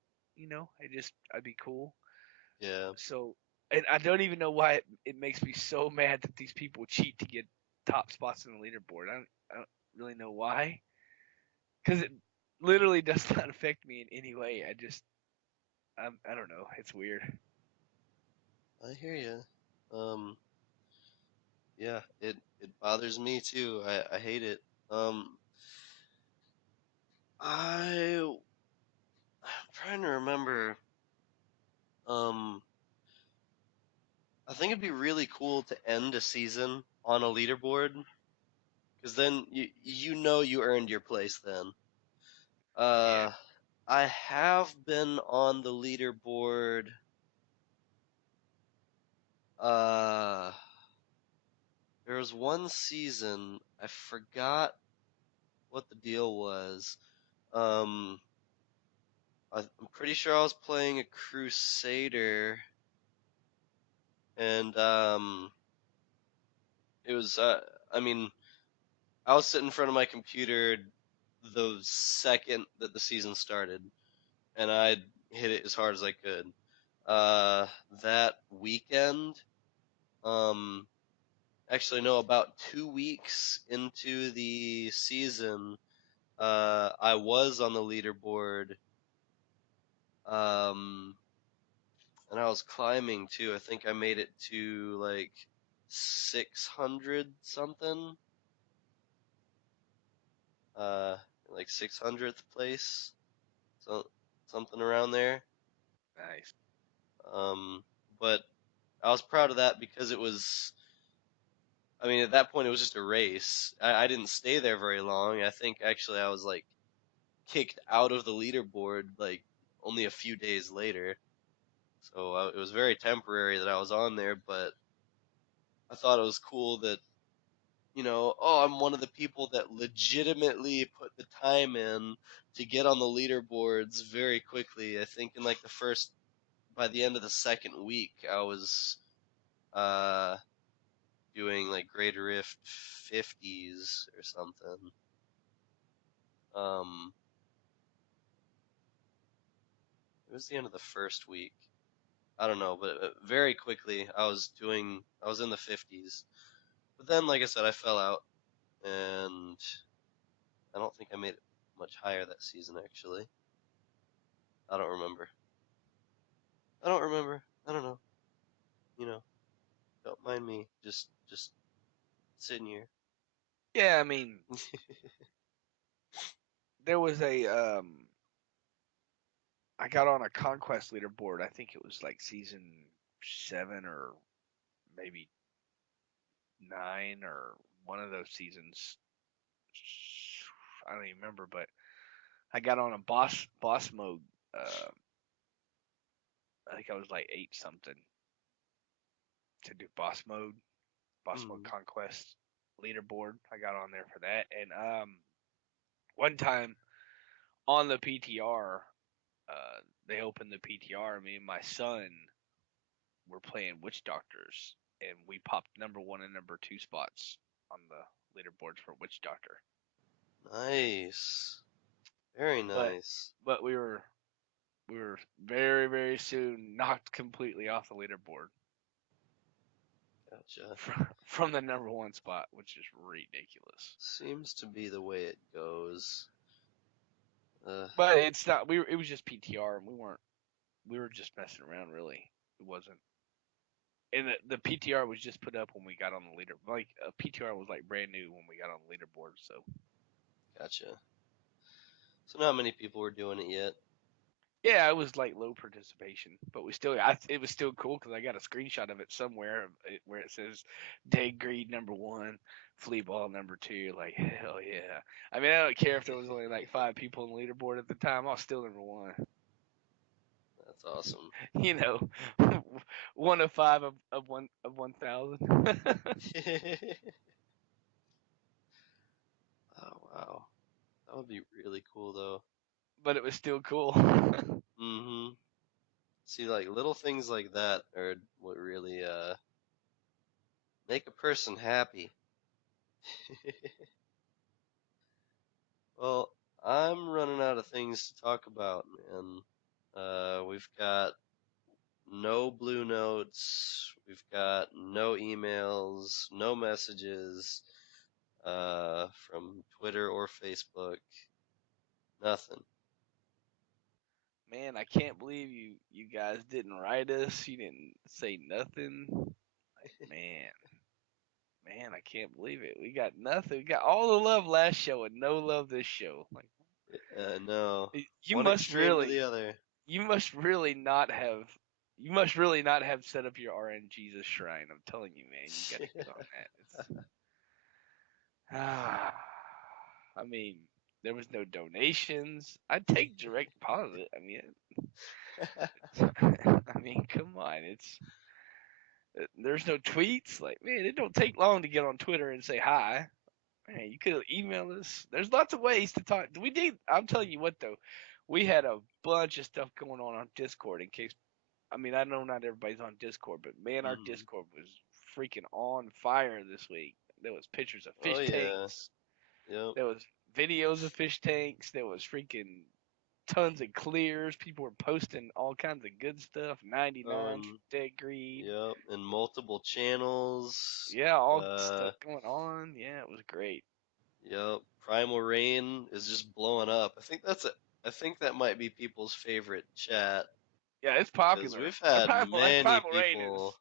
I'd be cool. Yeah. So, and I don't even know why it makes me so mad that these people cheat to get top spots in the leaderboard. I don't really know why, because it literally does not affect me in any way. I don't know. It's weird. I hear you. Um, yeah, it bothers me too. I hate it. Um, I'm trying to remember. Um, I think it'd be really cool to end a season on a leaderboard, because then you earned your place then. Yeah. Uh, I have been on the leaderboard. Uh, there was one season, I forgot what the deal was. Um, I'm pretty sure I was playing a Crusader, and it was I mean, I was sitting in front of my computer the second that the season started, and I hit it as hard as I could. Uh, that weekend, um, actually no, about 2 weeks into the season, I was on the leaderboard, um, and I was climbing too. I think I made it to like 600 something, uh, like 600th place, so something around there. Nice. Um, but I was proud of that because it was. I mean, at that point, it was just a race. I didn't stay there very long. I think actually I was like kicked out of the leaderboard like only a few days later. So it was very temporary that I was on there, but I thought it was cool that, oh, I'm one of the people that legitimately put the time in to get on the leaderboards very quickly. I think in like by the end of the second week, I was uh, doing like Greater Rift 50s or something. It was the end of the first week. I don't know, but very quickly I was in the 50s. But then, like I said, I fell out, and I don't think I made it much higher that season, actually. I don't remember. I don't remember. I don't know. You know, don't mind me. Just sitting here. Yeah, I mean, there was I got on a conquest leaderboard. I think it was like season 7 or maybe 9 or one of those seasons. I don't even remember, but I got on a boss mode. Uh, I think I was like 8 something to do boss mode Hmm. conquest leaderboard. I got on there for that, and one time on the PTR, they opened the PTR. Me and my son were playing witch doctors, and we popped number 1 and number 2 spots on the leaderboards for witch doctor. Nice. Very But nice. we were very very soon knocked completely off the leaderboard Gotcha. from the number 1 spot, which is ridiculous. Seems to be the way it goes. Uh, But it's not. It was just PTR, and we were just messing around. Really, it wasn't. And the PTR was just put up when we got on the leader. Like PTR was like brand new when we got on the leaderboard. So gotcha. So not many people were doing it yet. yeah, it was like low participation, but it was still cool because I got a screenshot of it somewhere where it says Dead Greed number 1, Flea Ball number 2. Like hell yeah! I mean, I don't care if there was only like 5 people on the leaderboard at the time. I was still number 1. That's awesome. You know, 1 of 5 of 1,000. Oh wow, that would be really cool though. But it was still cool. Mm-hmm. See, like little things like that are what really make a person happy. Well, I'm running out of things to talk about, man. We've got no blue notes, we've got no emails, no messages from Twitter or Facebook, nothing. Man, I can't believe you guys didn't write us. You didn't say nothing. Like, man, I can't believe it. We got nothing. We got all the love last show and no love this show. Like No, you one must extreme to really the other. you must really not have you must really not have set up your RN Jesus shrine. I'm telling you, man, you got to get on that. It's ah, I mean, there was no donations. I'd take direct deposit. I mean, I mean, come on, there's no tweets. Like, man, it don't take long to get on Twitter and say hi. Man, you could email us. There's lots of ways to talk. We did. I'm telling you what though, we had a bunch of stuff going on Discord. In case, I mean, I know not everybody's on Discord, but man, our Hmm. Discord was freaking on fire this week. There was pictures of Oh fish yeah. tanks. Yep. There was videos of fish tanks. There was freaking tons of clears. People were posting all kinds of good stuff. 99 from Um. Dead Greed. Yep. And multiple channels. Yeah, all Uh. stuff going on. Yeah, it was great. Yep. Primal Rain is just blowing up. I think that might be people's favorite chat Yeah, it's because popular. we've had That many primal rain people.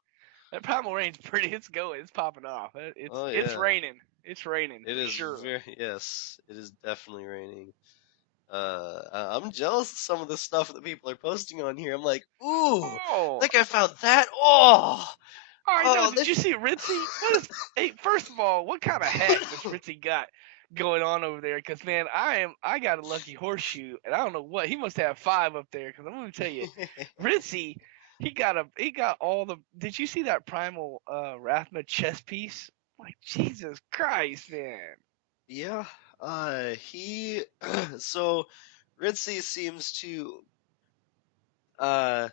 that primal rain's pretty. It's going. It's popping off. Oh It's yeah. raining. It's raining It for is sure. very yes. It is definitely raining. I'm jealous of some of the stuff that people are posting on here. I'm like, ooh, Oh, like I found that. Oh, I know. oh, Did you this. see Ritzy? What is? Hey, first of all, what kind of hat does Ritzy got going on over there? Because man, I got a lucky horseshoe, and I don't know what he must have 5 up there. Because I'm gonna tell you, Ritzy. he got all the. Did you see that primal Rathma chess piece? Like Jesus Christ, man. Yeah. He so Ritzy seems to uh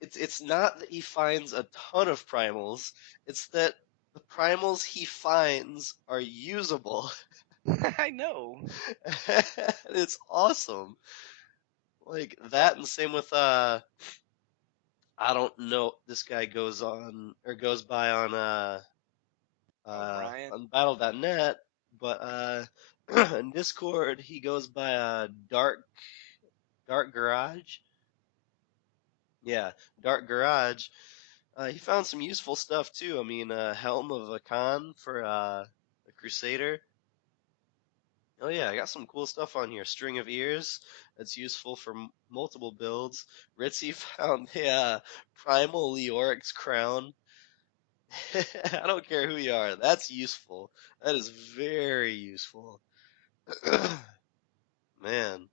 it's not that he finds a ton of primals, it's that the primals he finds are usable. I know. It's awesome. Like that and same with I don't know this guy goes on or goes by O'Brien. on battle.net, but in Discord he goes by Dark Garage. Yeah, Dark Garage. He found some useful stuff too. I mean, Helm of Akan for the Crusader. Oh yeah, I got some cool stuff on here. String of Ears. That's useful for multiple builds. Ritzy found the Primal Leoric's Crown. I don't care who you are. That's useful. That is very useful. Man,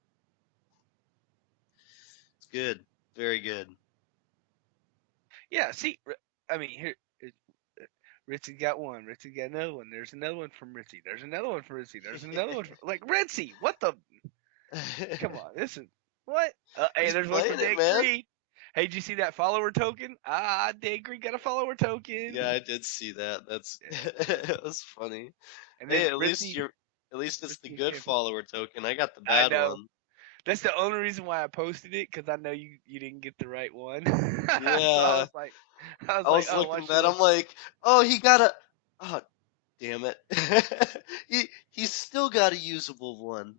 it's good. Very good. Yeah. See, I mean, here, Ritzy got one. Ritzy got another one. There's another one from Ritzy. There's another one from Ritzy. There's another one from, like Ritzy. What the? Come on, this is what? Hey, He's there's one playing from it, Dead man. Greed. Hey, did you see that follower token? Ah, Dead Greed got a follower Yeah, token. I did see that. That's Yeah. it was funny. And Hey, then Ritzy, at least it's the Ritzy good champion. follower token. I got the I bad know. one. That's the only reason why I posted it because I know you didn't get the right one. So Yeah, I was I like, was oh, looking why at should that. I? I'm like, oh, he got a. Oh, damn it. He's still got a usable one.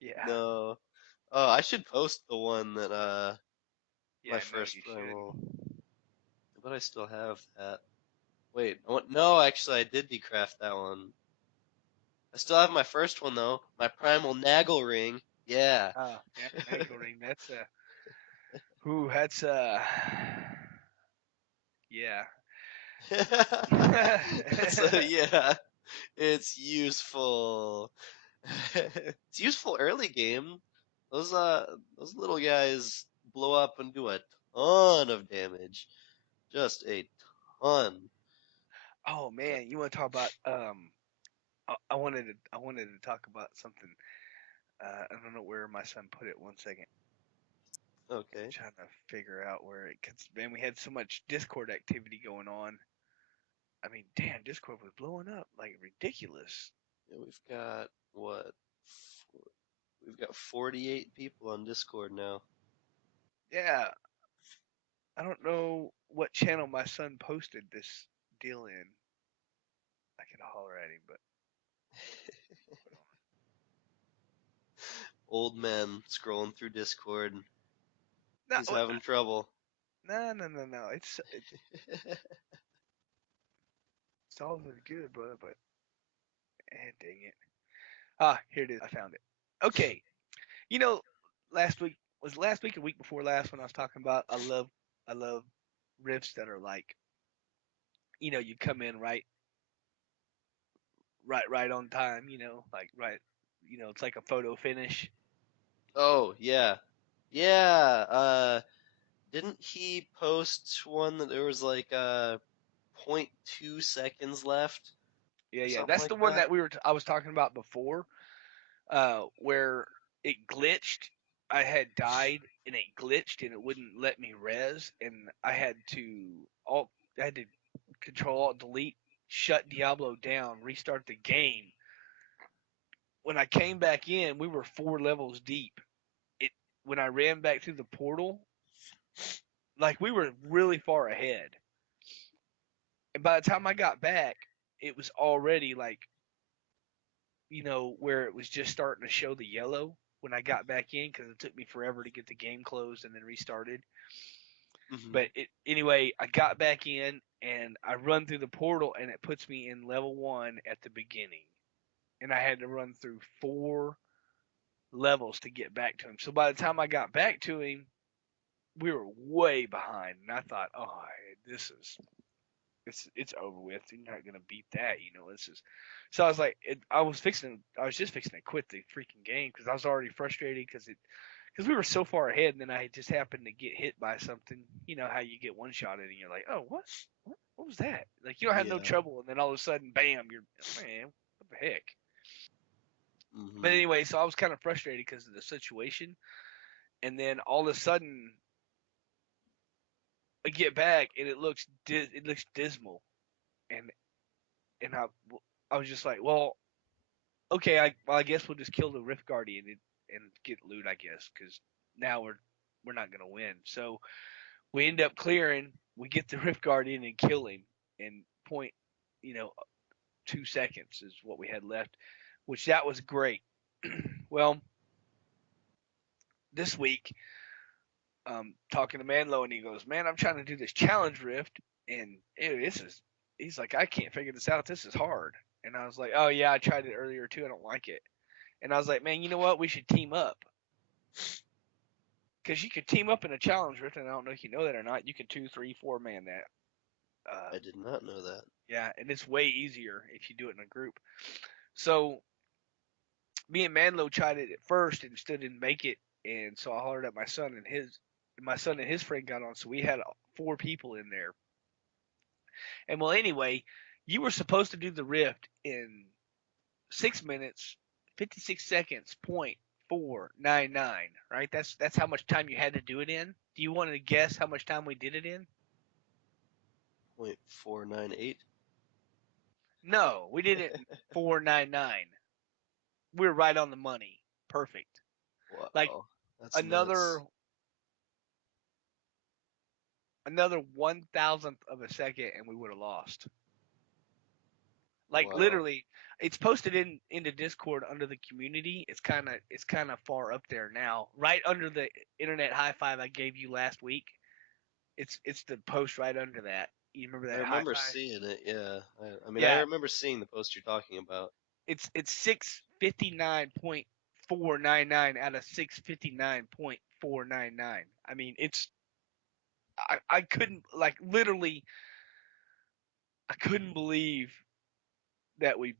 Yeah, No. Oh, I should post the one that my yeah, no, first you should. primal. But I still have that. Wait, no, actually I did decraft that one. I still have my first one though. My primal Naggle ring. Yeah. Yeah, Nagel ring. That's yeah. That's yeah. It's useful. It's useful early game. Those those little guys blow up and do a ton of damage. Just a ton. Oh But man, you want to talk about I wanted to talk about something. I don't know where my son put it. 1 second. okay. Trying to figure out where it. Cause man, we had so much Discord activity going on. I mean, damn, Discord was blowing up like ridiculous. Yeah, we've got what? We've got 48 people on Discord now. Yeah, I don't know what channel my son posted this deal in. I could holler at him, but Old man scrolling through Discord. no, He's having trouble. no, no, no, no. It's all good, bro. But dang it. Ah, here it is. I found it. Okay, you know, last week was last week or week before last when I was talking about I love riffs that are like you come in right on time, like right it's like a photo finish. Oh, yeah. Yeah, didn't he post one that there was like point 0.2 seconds left Yeah, or yeah. something That's like the one that? that I was talking about before, where it glitched. I had died and it glitched and it wouldn't let me res and I had to control alt delete, shut Diablo down, restart the game. When I came back in, we were 4 levels deep. It When I ran back through the portal, like we were really far ahead. And by the time I got back, it was already like, where it was just starting to show the yellow when I got back in because it took me forever to get the game closed and then restarted. Hmm. But anyway, I got back in and I run through the portal and it puts me in level 1 at the beginning. And I had to run through 4 levels to get back to him. So by the time I got back to him, we were way behind. And I thought, oh, this is it's over with. You're not gonna beat that, This is. So I was like, I was just fixing to quit the freaking game because I was already frustrated because we were so far ahead, and then I just happened to get hit by something. You know how you get one shot in, and you're like, oh, what was that? Like you don't have no Yeah. trouble, and then all of a sudden, bam, you're man, what the heck? But Mhm. anyway, so I was kind of frustrated because of the situation, and then all of a sudden, I get back, and it looks dismal, and I was just like, well, okay, I guess we'll just kill the Rift Guardian and get loot, I guess, because now we're not gonna win. So we end up clearing. We get the Rift Guardian and kill him in point, you know, 2 seconds is what we had left, which that was great. Well, this week, talking to Manlo, and he goes, "Man, I'm trying to do this challenge rift, and this is." He's like, "I can't figure this out. This is hard." And I was like, "Oh yeah, I tried it earlier too. I don't like it." And I was like, "Man, you know what? We should team up." Because you could team up in a challenge rift, and I don't know if you know that or not. You could 2, 3, 4 man that. I did not know that. Yeah, and it's way easier if you do it in a group. So me and Manlo tried it at first and still didn't make it, and so I hollered at my son and his friend got on, so we had 4 people in there. And well, anyway, you were supposed to do the rift in 6 minutes, 56 seconds, .499, right? That's how much time you had to do it in. Do you want to guess how much time we did it in? 0.498. No, we did it in 499. We were right on the money. Perfect. Like Wow, that's another nuts. another 1,000th of a second and we would have lost. Like Wow. literally, it's posted into Discord under the community. It's kind of far up there now, right under the internet high five I gave you last week. It's the post right under that. You remember I that high remember five? seeing it. Yeah. I mean, I Yeah, remember seeing the post you're talking about. it's 659.499 out of 659.499. I mean, I couldn't like literally I couldn't believe that we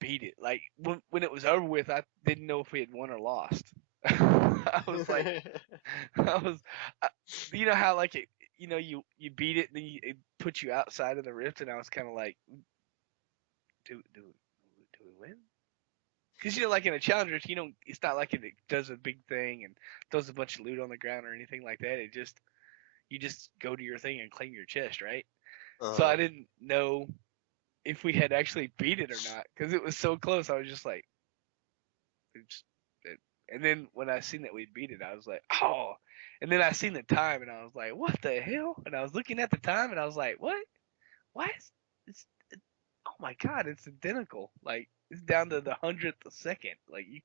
beat it. Like when it was over with, I didn't know if we had won or lost. I was like, I was, I, you know how like you beat it and then it puts you outside of the rift, and I was kind of like, do we win? Because like in a challenger, it's not like it does a big thing and throws a bunch of loot on the ground or anything like that. It just you just go to your thing and claim your chest, right? So uh, I didn't know if we had actually beat it or not because it was so close. I was just like, it's, it, and then when I seen that we beat it, I was like, oh. And then I seen the time, and I was like, what the hell? And I was looking at the time, and I was like, what? Why is it's? Oh my god, it's identical. Like it's down to the hundredth of a second. Like you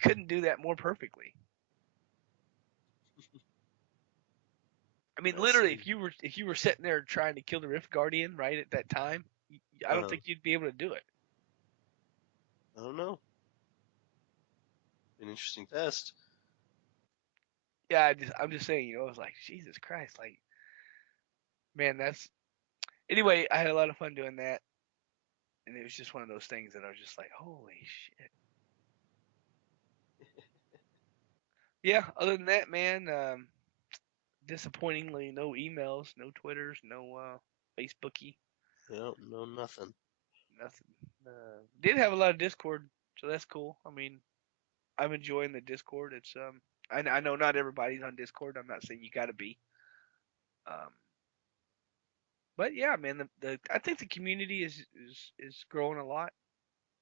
couldn't do that more perfectly. I mean, I literally, see. if you were sitting there trying to kill the Rift Guardian right at that time, I don't Uh, think you'd be able to do it. I don't know. An interesting test. Yeah, I'm just saying, I was like, Jesus Christ, like, man, that's. Anyway, I had a lot of fun doing that, and it was just one of those things that I was just like, holy shit. Yeah. Other than that, man, disappointingly, no emails, no Twitters, no Facebooky, I don't know nothing. nothing. Did have a lot of Discord, so that's cool. I mean, I'm enjoying the Discord. It's I know not everybody's on Discord. I'm not saying you got to be. Um, but yeah, man, the I think the community is growing a lot.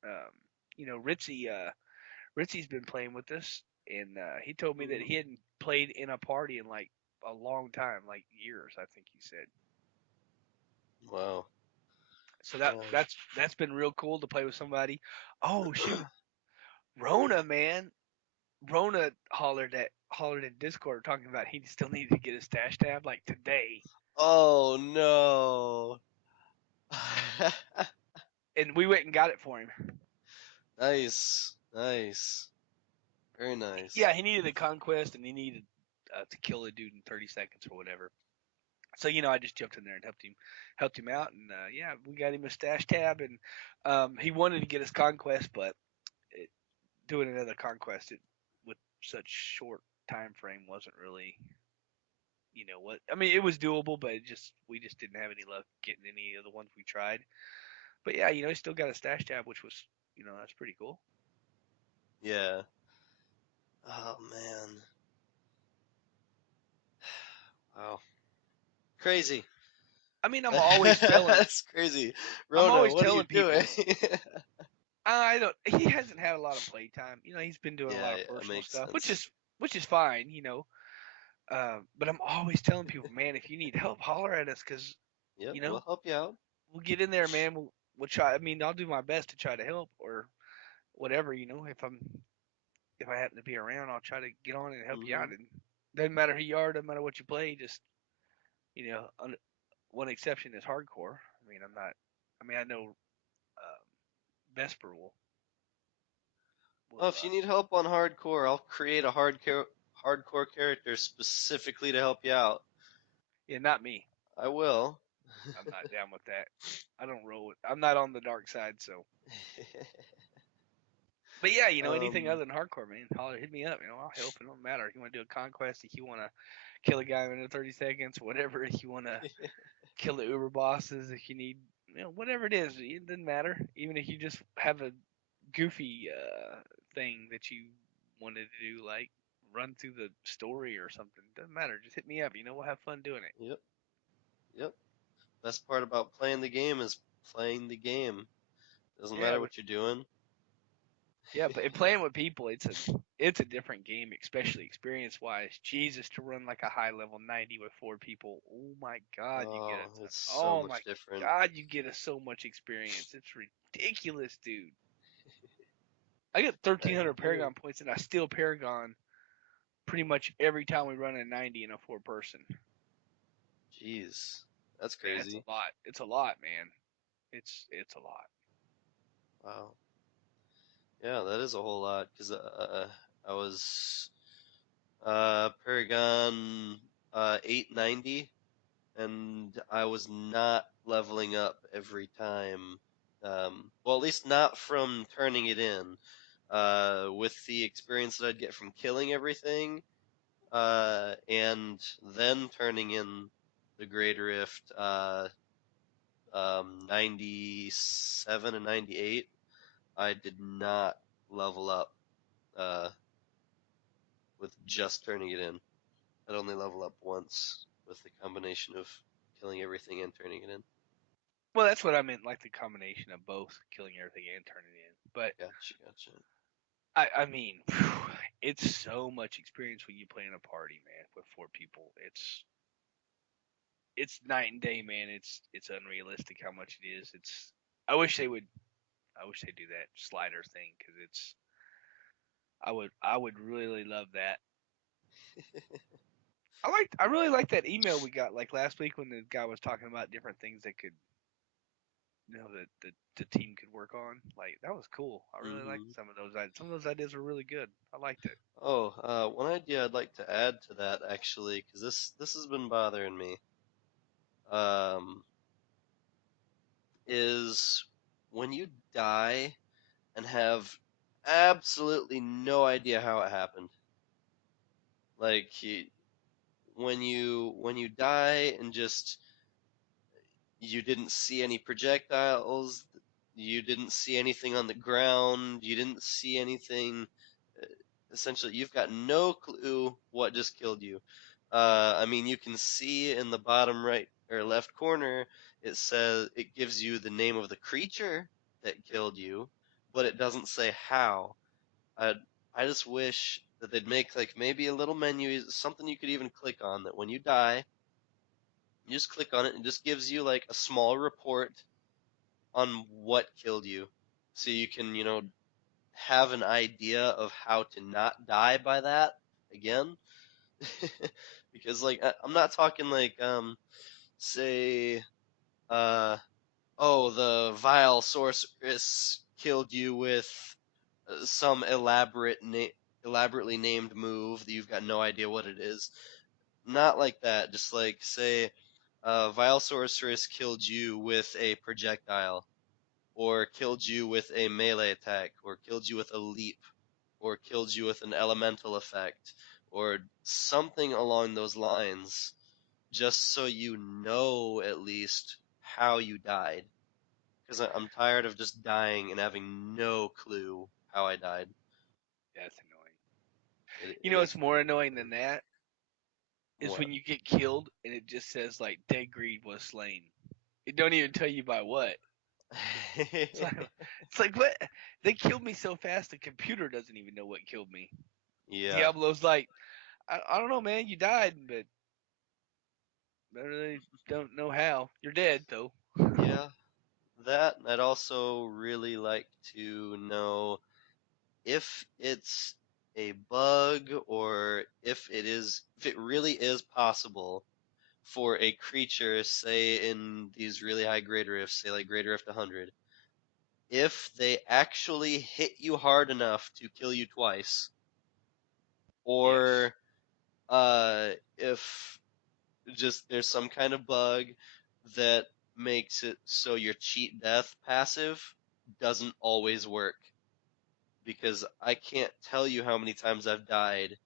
Um, Ritzy's been playing with us, and he told me that Hmm. he hadn't played in a party in like a long time, like years. I think he said. Wow. So Yeah. that's been real cool to play with somebody. Oh shoot, Rona, man, Rona hollered in Discord talking about he still needed to get his stash tab like today, Oh no. and we went and got it for him. Nice. Nice. Very nice. Yeah, he needed a conquest and he needed to kill a dude in 30 seconds or whatever. So I just jumped in there and helped him out, and yeah, we got him a stash tab, and he wanted to get his conquest, but doing another conquest, it would such short time frame wasn't really, what I mean. It was doable, but we just didn't have any luck getting any of the ones we tried. But yeah, he still got a stash tab, which was, that's pretty cool. Yeah. Oh man. Wow. Crazy. I mean, I'm always telling, That's crazy. I'm Rona, always what are you telling doing? people. I don't. He hasn't had a lot of playtime. He's been doing a Yeah, lot of yeah, personal makes stuff, sense. which is fine. But I'm always telling people, man, if you need help, holler at us, cause Yep, you we'll know help you out. we'll get in there, man. We'll try. I mean, I'll do my best to try to help or whatever. If I happen to be around, I'll try to get on and help you out. Mhm. And doesn't matter who you are, doesn't matter what you play. Just you know, one exception is hardcore. I mean, I'm not. I mean, I know Vesper will. Oh, if you need help on hardcore, I'll create a hardcore character specifically to help you out. Yeah, not me. I will. I'm not down with that. I don't roll with. I'm not on the dark side, so. But yeah, anything um, other than hardcore, man, holler, hit me up. I'll help. It don't matter. If you want to do a conquest, if you want to kill a guy in under 30 seconds, whatever. If you want to kill the Uber bosses, if you need, whatever it is, it doesn't matter. Even if you just have a goofy thing that you wanted to do, like run through the story or something, doesn't matter. Just hit me up. We'll have fun doing it. yep, yep. Best part about playing the game is playing the game. Doesn't Yeah, matter what you're doing. yeah, but playing with people, it's a different game, especially experience wise. Jesus, to run like a high level 90 with 4 people, oh my God, you get Oh, a ton. it's so Oh my much different. God, you get so much experience. It's ridiculous, dude. I get I 1,300 agree. Paragon points, and I steal Paragon pretty much every time we run a 90 in a 4 person. Jeez, that's Yeah, it's crazy. a lot. It's a lot, man. It's a lot. Wow. Yeah, that is a whole lot. Cause I was Paragon 890, and I was not leveling up every time. Well, at least not from turning it in. With the experience that I'd get from killing everything, and then turning in the Great Rift, 97 and 98, I did not level up, uh, with just turning it in. I'd only level up once with the combination of killing everything and turning it in. Well, that's what I meant, like the combination of both killing everything and turning it in. But Gotcha, gotcha. I mean, it's so much experience when you play in a party, man, with 4 people. It's night and day, man. It's unrealistic how much it is. I wish they would. I wish they do that slider thing because it's. I would really love that. I really liked that email we got like last week when the guy was talking about different things that could, that the team could work on. Like that was cool. I really liked Hmm. some of those. Some of those ideas were really good. I liked it. Oh, one idea I'd like to add to that actually, because this has been bothering me, um, is when you die and have absolutely no idea how it happened. Like when you die and just you didn't see any projectiles, you didn't see anything on the ground, you didn't see anything. uh, Essentially, you've got no clue what just killed you. I mean, you can see in the bottom right or left corner, it gives you the name of the creature that killed you, but it doesn't say how. I I just wish that they'd make like maybe a little menu, something you could even click on that when you die, you just click on it and it just gives you like a small report on what killed you. So you can, have an idea of how to not die by that again. Because like I'm not talking like say uh oh, the vile sorceress killed you with some elaborately named move that you've got no idea what it is. Not like that. Just like say, vile sorceress killed you with a projectile, or killed you with a melee attack, or killed you with a leap. or killed you with an elemental effect or something along those lines, just so you know at least how you died. Because I'm tired of just dying and having no clue how I died. That's annoying. You It know what's is more pretty annoying than that is what. when you get killed and it just says like dead greed was slain. It don't even tell you by what. It's like it's like what they killed me so fast the computer doesn't even know what killed me. Yeah, Diablo's like I don't know, man. You died, but I really don't know how. You're dead though. yeah. That I'd also really like to know if it's a bug or if it really is possible for a creature, say in these really high grade rifts, say like grade rift 100, if they actually hit you hard enough to kill you twice, Yes. or if just there's some kind of bug that makes it so your cheat death passive doesn't always work. Because I can't tell you how many times I've died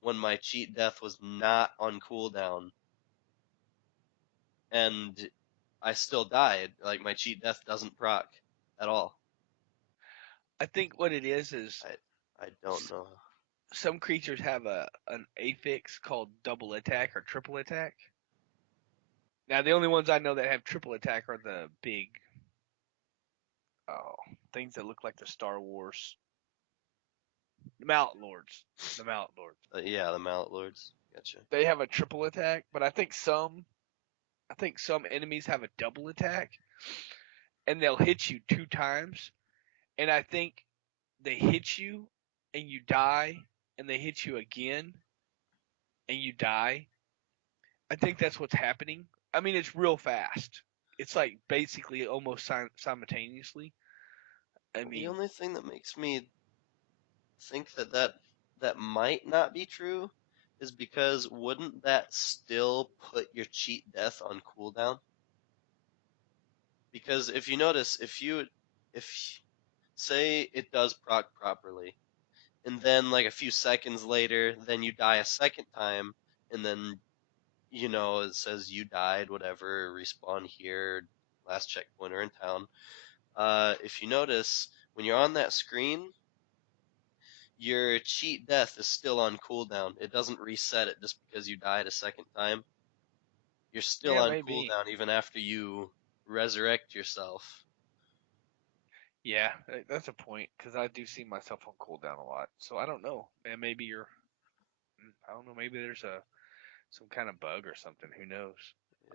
when my cheat death was not on cooldown and I still died. Like my cheat death doesn't proc at all. I think what it is I I don't know. some creatures have a an affix called double attack or triple attack. Now the only ones I know that have triple attack are the big oh things that look like the Star Wars the Mountain Lords. The Mountain Lords. Yeah, the Mallet Lords. Gotcha. They have a triple attack, but I think some enemies have a double attack and they'll hit you two times. And I think they hit you and you die and they hit you again and you die. I think that's what's happening. I mean, it's real fast. It's like basically almost simultaneously. I The mean, only thing that makes me think that might not be true is because wouldn't that still put your cheat death on cooldown? Because if you notice, if say it does proc properly, and then like a few seconds later, then you die a second time, and then it says you died, whatever, respawn here, last checkpoint or in town. If you notice, when you're on that screen, your cheat death is still on cooldown. It doesn't reset it just because you died a second time. You're still yeah, on maybe. cooldown even after you resurrect yourself. Yeah, that's a point because I do see myself on cooldown a lot. So I don't know, man. Maybe you're. I don't know. Maybe there's a some kind of bug or something. Who knows?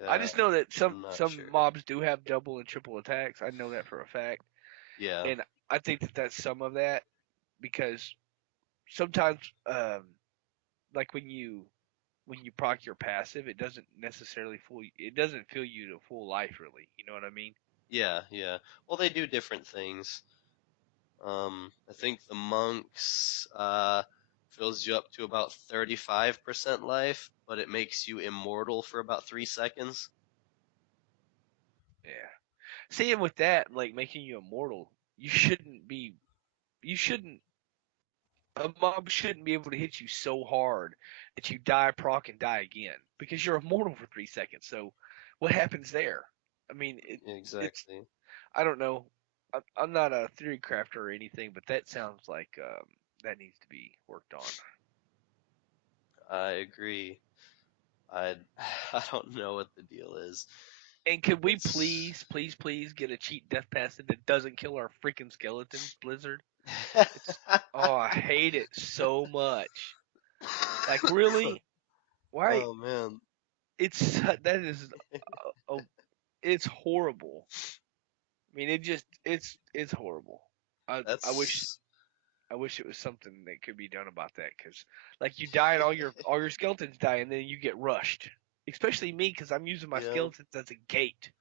I Yeah, just know that I'm not some sure. mobs do have double and triple attacks. I know that for a fact, Yeah, and I think that that's some of that because sometimes, like when you proc your passive, it doesn't necessarily it doesn't fill you to full life really. You know what I mean? yeah, yeah. Well, they do different things. I think the monks fills you up to about 35% life, but it makes you immortal for about 3 seconds. Yeah. Seeing with that, like making you immortal, you shouldn't a mob shouldn't be able to hit you so hard that you die, proc, and die again because you're immortal for 3 seconds. So, what happens there? I mean, it's Exactly. I don't know. I'm not a theory crafter or anything, but that sounds like that needs to be worked on. I agree. I I don't know what the deal is. And could we It's please get a cheat death passive that doesn't kill our freaking skeletons, Blizzard? It's oh, I hate it so much. Like really, why? Oh man, It's that is oh, it's horrible. I mean, it's horrible. that's I wish it was something that could be done about that because like you die and all your skeletons die and then you get rushed. Especially me because I'm using my yeah, skeletons as a gate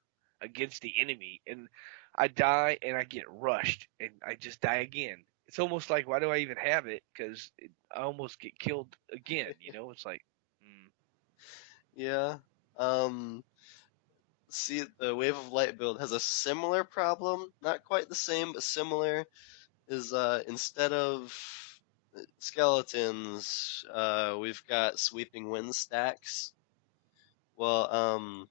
against the enemy and I die and I get rushed and I just die again. It's almost like why do I even have it? Because I almost get killed again. You know, it's like yeah. Um, See, the Wave of Light build has a similar problem, not quite the same, but similar. Is instead of skeletons. We've got sweeping wind stacks. Well,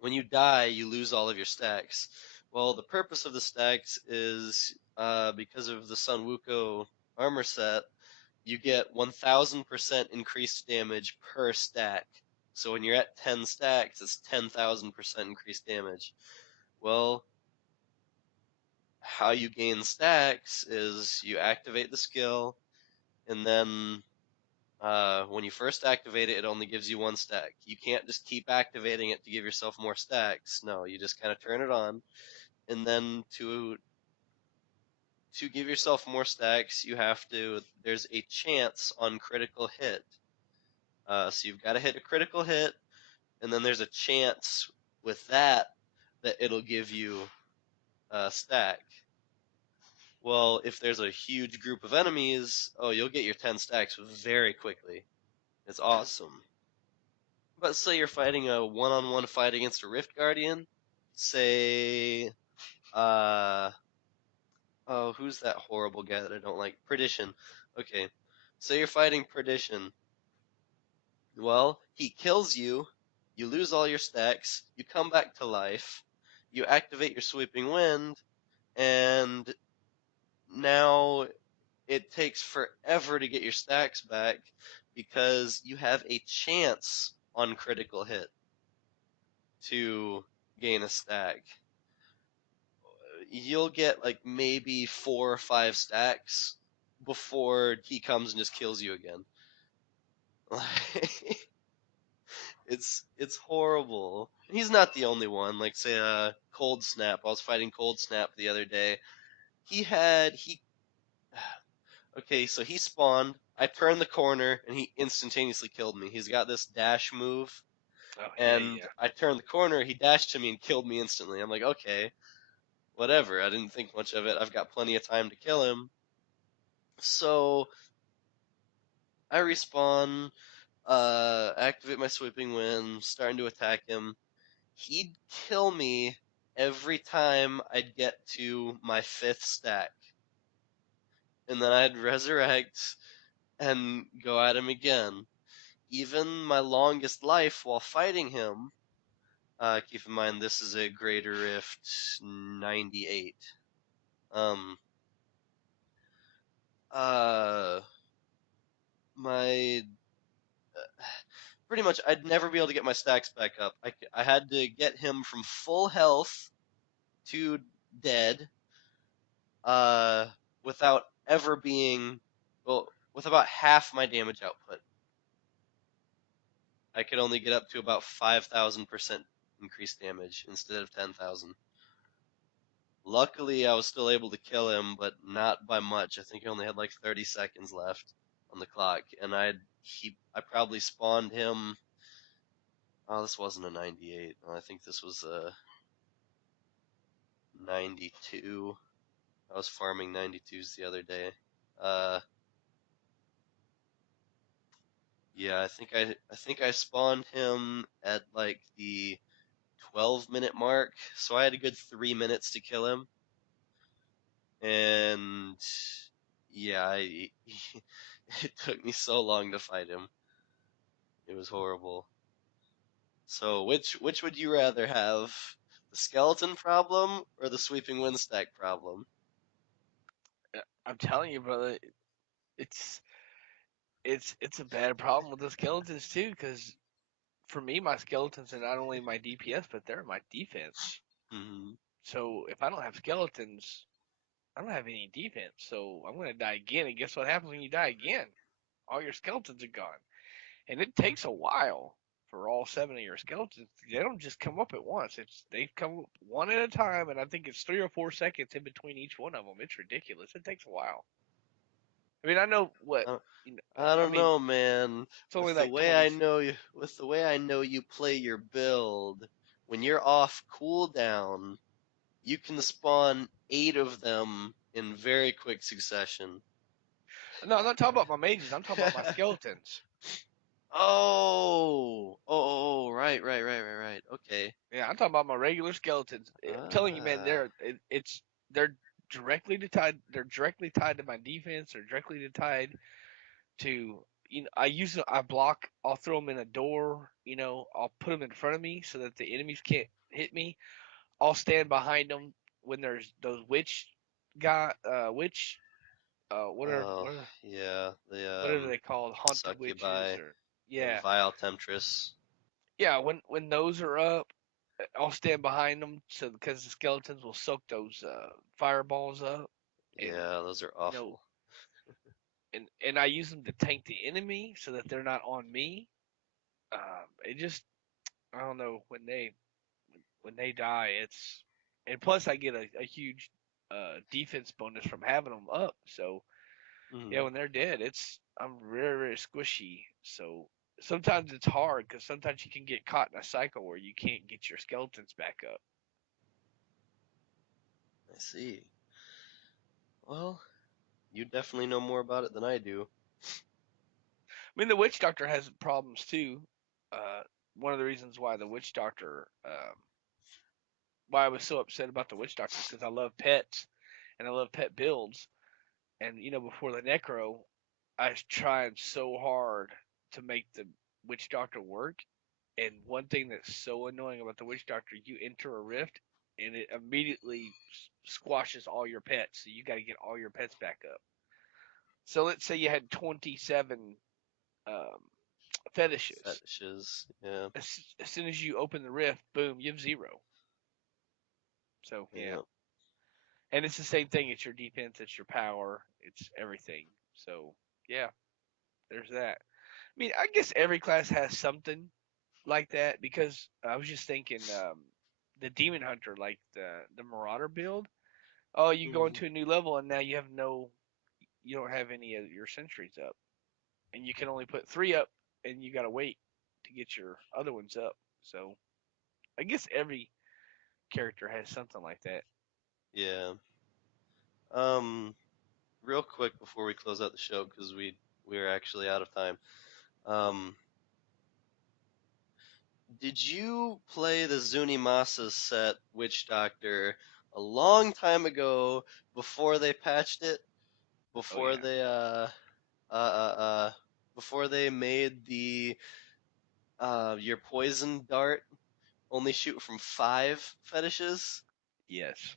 when you die, you lose all of your stacks. Well, the purpose of the stacks is because of the Sun Wukong armor set, you get 1000% increased damage per stack. So when you're at 10 stacks, it's 10,000% increased damage. Well, how you gain stacks is you activate the skill, and then when you first activate it, it only gives you one stack. You can't just keep activating it to give yourself more stacks. No, you just kind of turn it on, and then to give yourself more stacks, you have to. There's a chance on critical hit. So you've got to hit a critical hit, and then there's a chance with that it'll give you a stack. Well, if there's a huge group of enemies, oh, you'll get your 10 stacks very quickly. It's awesome. But say you're fighting a one-on-one fight against a Rift Guardian, say, uh, oh, who's that horrible guy that I don't like? Perdition. Okay, say you're fighting Perdition. Well, he kills you, you lose all your stacks, you come back to life, you activate your sweeping wind, and now it takes forever to get your stacks back because you have a chance on critical hit to gain a stack. You'll get like maybe 4 or 5 stacks before he comes and just kills you again. It's horrible. He's not the only one. Like say Cold Snap. I was fighting Cold Snap the other day. He okay, so he spawned. I turned the corner and he instantaneously killed me. He's got this dash move, Oh yeah, and yeah. I turned the corner, he dashed to me and killed me instantly. I'm like, okay, whatever. I didn't think much of it. I've got plenty of time to kill him. So I respawn, activate my sweeping wind, starting to attack him. He'd kill me every time I'd get to my 5th stack. And then I'd resurrect and go at him again. Even my longest life while fighting him, keep in mind this is a Greater Rift 98. Um, uh, my pretty much I'd never be able to get my stacks back up. I had to get him from full health to dead, uh, without ever being, well, with about half my damage output. I could only get up to about 5,000% increased damage instead of 10,000. Luckily, I was still able to kill him, but not by much. I think he only had like 30 seconds left on the clock, and I probably spawned him. Oh, this wasn't a 98. I think this was a 92. I was farming 92s the other day. Uh, yeah, I think I spawned him at like the 12-minute mark, so I had a good 3 minutes to kill him, and yeah, it took me so long to fight him. It was horrible. So which would you rather have? The skeleton problem or the sweeping wind stack problem? I'm telling you, brother, it's it's a bad problem with the skeletons too. Because for me, my skeletons are not only my DPS, but they're my defense. Hmm. So if I don't have skeletons, I don't have any defense. So I'm gonna die again. And guess what happens when you die again? All your skeletons are gone, and it takes a while for all 7 of your skeletons. They don't just come up at once. They come up one at a time, and I think it's 3 or 4 seconds in between each one of them. It's ridiculous. It takes a while. I mean, I know what I, you know. I I don't mean, know, man. it's only like 20. With the way I know you play your build, when you're off cooldown, you can spawn 8 of them in very quick succession. No, I'm not talking about my mages. I'm talking about my skeletons. Right. Okay. Yeah, I'm talking about my regular skeletons. I'm telling you, man, Ah. they're They're directly tied to my defense. They're directly tied to, I block. I'll throw them in a door. I'll put them in front of me so that the enemies can't hit me. I'll stand behind them when there's those witch, Oh, yeah, what are they called, haunted witches, succubi, or the yeah, vile temptress. yeah. When those are up, I'll stand behind them, so because the skeletons will soak those fireballs up, and Yeah, those are you know, awful. and I use them to tank the enemy so that they're not on me. It just, I don't know, when they die, it's, and plus I get a huge defense bonus from having them up. So yeah, Hmm. when they're dead, I'm very very squishy. So sometimes it's hard because sometimes you can get caught in a cycle where you can't get your skeletons back up. I see. Well, you definitely know more about it than I do. I mean, the witch doctor has problems too. Uh, One of the reasons why the witch doctor, why I was so upset about the witch doctor, is because I love pets and I love pet builds. And before the necro, I was trying so hard to make the witch doctor work. And one thing that's so annoying about the witch doctor, you enter a rift and it immediately squashes all your pets. So you got to get all your pets back up. So let's say you had 27 um, fetishes. Fetishes. Yeah. As soon as you open the rift, boom, you have zero. So yeah, Yeah. and it's the same thing. It's your defense, it's your power, it's everything. So yeah, there's that. I mean, I guess every class has something like that, because I was just thinking, the demon hunter, like the marauder build. Oh, you go Hmm. into a new level and now you don't have any of your sentries up, and you can only put 3 up, and you gotta wait to get your other ones up. So I guess every character has something like that. Yeah. Um, real quick before we close out the show, because we're actually out of time. Um, did you play the Zunimasa set Witch Doctor a long time ago before they patched it? Oh Before yeah, they uh uh uh before they made the your poison dart only shoot from 5 fetishes? yes,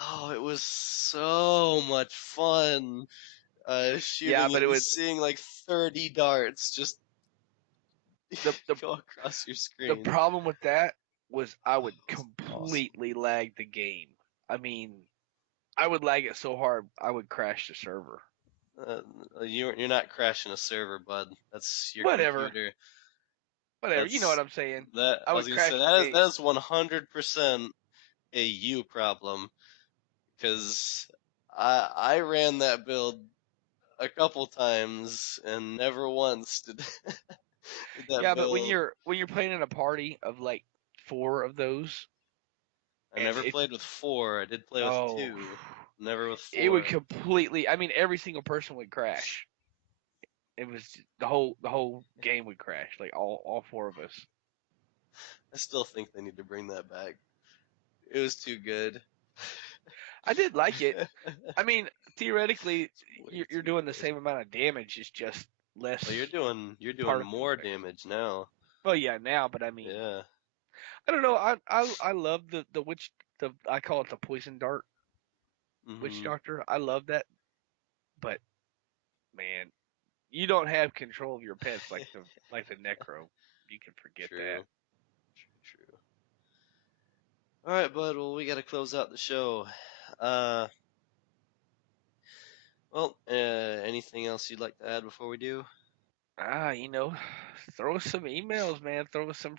Oh, it was so much fun. yeah, Shooting but it and seeing like 30 darts just the the go across your the screen. problem with that was I Oh, would it's awesome. completely lag the game. I mean, I would lag it so hard I would crash the server. Uh, you're not crashing a server, bud. That's your Whatever, computer. whatever. You know what That's I'm saying? that. I I was would gonna say crash the game. that is 100% a you problem because I ran that build a couple times and never once did did that Yeah, but build. when you're playing in a party of like 4 of those, I and never it played with 4. I did play with oh, 2, never with it would 4. completely. I mean, every single person would crash. It was the whole game would crash. Like all 4 of us. I still think they need to bring that back. It was too good. I did like it. I mean, theoretically, It's way you're too doing the good. same amount of damage. It's just Well, less you're doing particle more effects. damage now. Well, yeah, now, but I mean, Yeah. I don't know. I love the witch. I call it the poison dart witch Mhm. doctor. I love that, but man, you don't have control of your pets like the necro. You can forget that. True. True. True. All right, bud. Well, we got to close out the show. Uh, well, anything else you'd like to add before we do? Ah, throw us some emails, man. Throw us some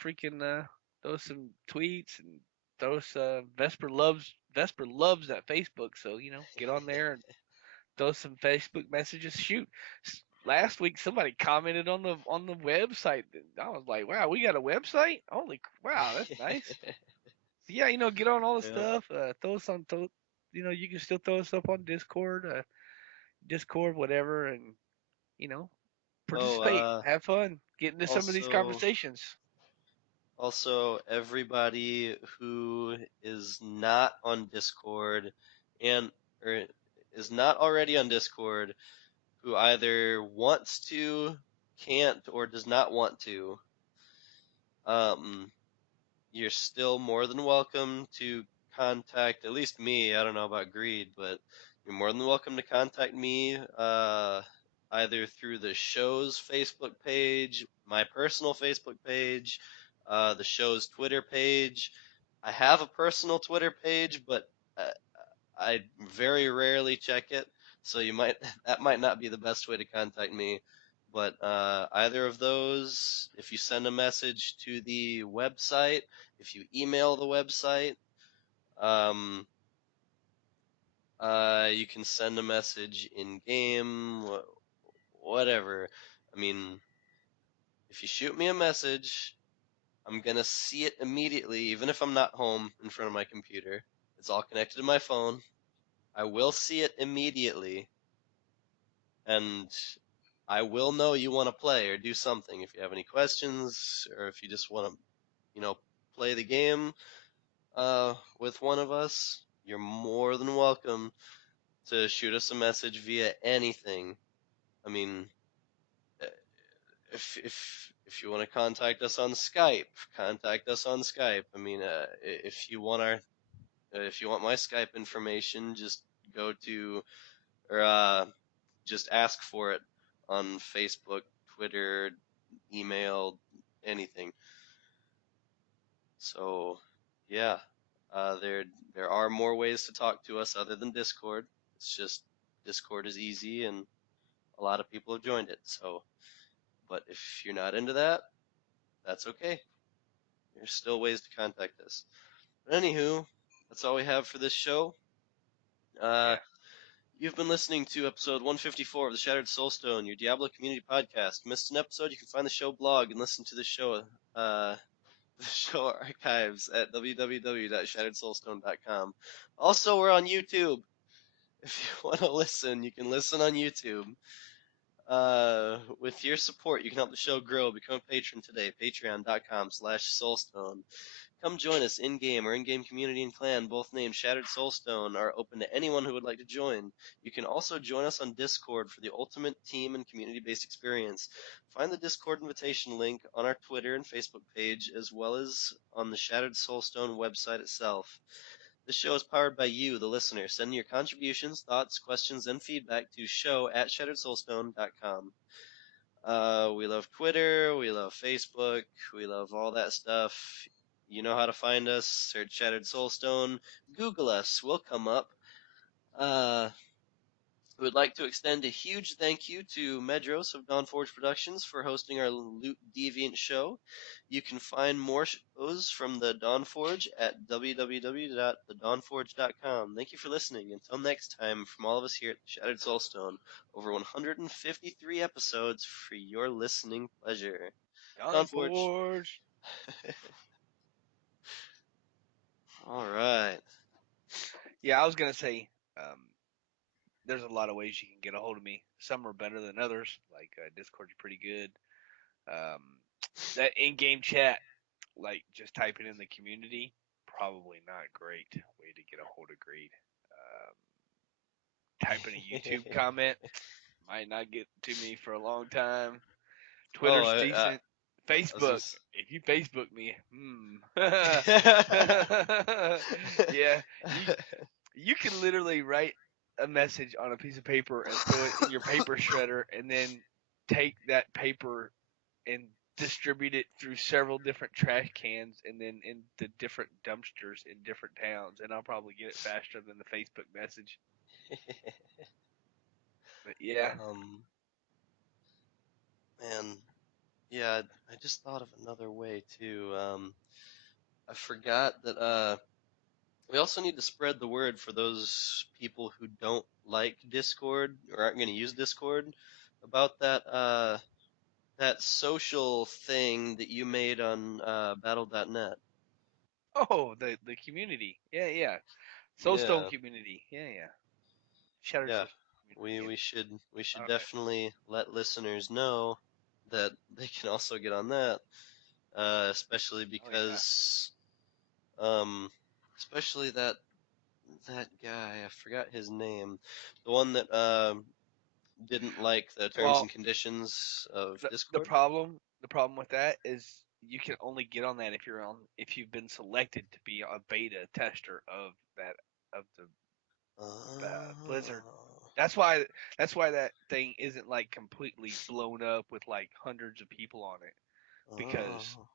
tweets, and throw us Vesper loves that Facebook. So get on there and throw some Facebook messages. Shoot, last week somebody commented on the website. I was like, wow, we got a website. Holy, wow, that's nice. So yeah, get on all the Yeah. stuff. Throw us on. You can still throw us up on Discord, whatever, and you know, Oh, participate, have fun, get into some of these also, conversations. everybody who is not on Discord, and or is not already on Discord, who either wants to, can't, or does not want to, um, you're still more than welcome to contact at least me. I don't know about Greed, but you're more than welcome to contact me either through the show's Facebook page, my personal Facebook page, the show's Twitter page. I have a personal Twitter page, but uh, I very rarely check it, so you might that might not be the best way to contact me. But either of those, if you send a message to the website, if you email the website, um, you can send a message in game, whatever. I mean, if you shoot me a message, I'm gonna see it immediately, even if I'm not home in front of my computer. It's all connected to my phone. I will see it immediately, and I will know you want to play or do something. If you have any questions, or if you just want to, play the game with one of us, you're more than welcome to shoot us a message via anything. I mean, eh, if you want to contact us on Skype, contact us on Skype. I mean, if you want my Skype information, just go to or just ask for it on Facebook, Twitter, email, anything. So, yeah, there are more ways to talk to us other than Discord. It's just Discord is easy and a lot of people have joined it. So, but if you're not into that, that's okay. There's still ways to contact us. But anywho, that's all we have for this show. Uh, Yeah. You've been listening to episode 154 of the Shattered Soulstone, your Diablo community podcast. Missed an episode? You can find the show blog and listen to the show the show archives at www.shatteredsoulstone.com. Also, we're on YouTube. If you want to listen, you can listen on YouTube. With your support, you can help the show grow. Become a patron today. Patreon.com/Soulstone. Come join us in-game or in-game community and clan, both named Shattered Soulstone, are open to anyone who would like to join. You can also join us on Discord for the ultimate team and community-based experience. Find the Discord invitation link on our Twitter and Facebook page, as well as on the Shattered Soulstone website itself. This show is powered by you, the listener. Send your contributions, thoughts, questions, and feedback to show@shatteredsoulstone.com. We love Twitter, we love Facebook, we love all that stuff. You know how to find us. Search Shattered Soulstone. Google us. We'll come up. Uh, we would like to extend a huge thank you to Medros of Dawnforge Productions for hosting our Loot Deviant show. You can find more shows from the Dawnforge at www.thedawnforge.com. Thank you for listening. Until next time, from all of us here at Shattered Soulstone, over 153 episodes for your listening pleasure. Dawn Dawnforge. Forge. All right. Yeah, I was gonna say, um, there's a lot of ways you can get a hold of me. Some are better than others. Like Discord's pretty good. Um, that in-game chat, like just typing in the community, probably not great way to get a hold of Greed. Typing a YouTube comment might not get to me for a long time. Oh, Twitter's decent. I was Facebook, just. if you Facebook me, yeah, you can literally write a message on a piece of paper and throw it in your paper shredder, and then take that paper and distribute it through several different trash cans and then into different dumpsters in different towns, and I'll probably get it faster than the Facebook message. But yeah. um, Man, yeah, I just thought of another way too. I forgot that we also need to spread the word for those people who don't like Discord or aren't going to use Discord about that social thing that you made on battle.net. Oh, the community. Yeah, yeah. Soulstone Yeah, community. Yeah, yeah. Shattered yeah. Soulstone community. We Yeah. we should we should Okay. definitely let listeners know that they can also get on that, especially Oh yeah. because um especially that that guy. I forgot his name. The one that didn't like the terms Well, and conditions of the Discord. problem with that is you can only get on that if you've been selected to be a beta tester of the Blizzard. Oh, That's why that thing isn't like completely blown up with like hundreds of people on it, because oh.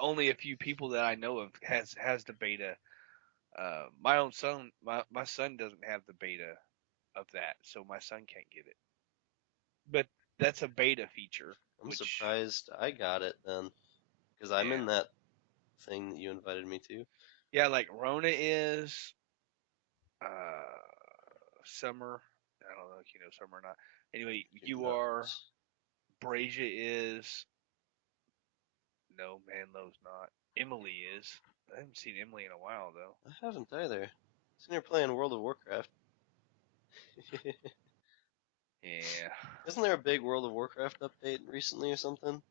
only a few people that I know of has the beta. My own son, my son doesn't have the beta of that, so my son can't get it. But that's a beta feature, I'm which surprised I got it then, because I'm yeah, in that thing that you invited me to. yeah, like Rona is, Summer. I don't know if you know Summer or not. Anyway, Do you not. are. Brazia is. No, Manlow's not. Emily is. I haven't seen Emily in a while though. I haven't either. Sitting here playing World of Warcraft. Yeah, Isn't there a big World of Warcraft update recently or something?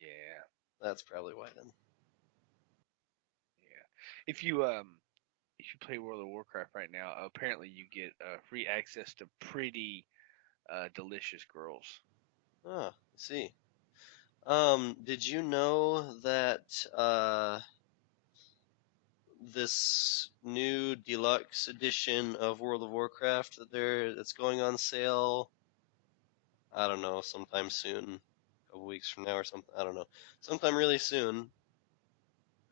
yeah, That's probably why then. yeah. If you play World of Warcraft right now, apparently you get free access to pretty delicious girls. Ah, I see. Did you know that this new deluxe edition of World of Warcraft that's going on sale? I don't know, sometime soon, a couple weeks from now or something. I don't know, sometime really soon.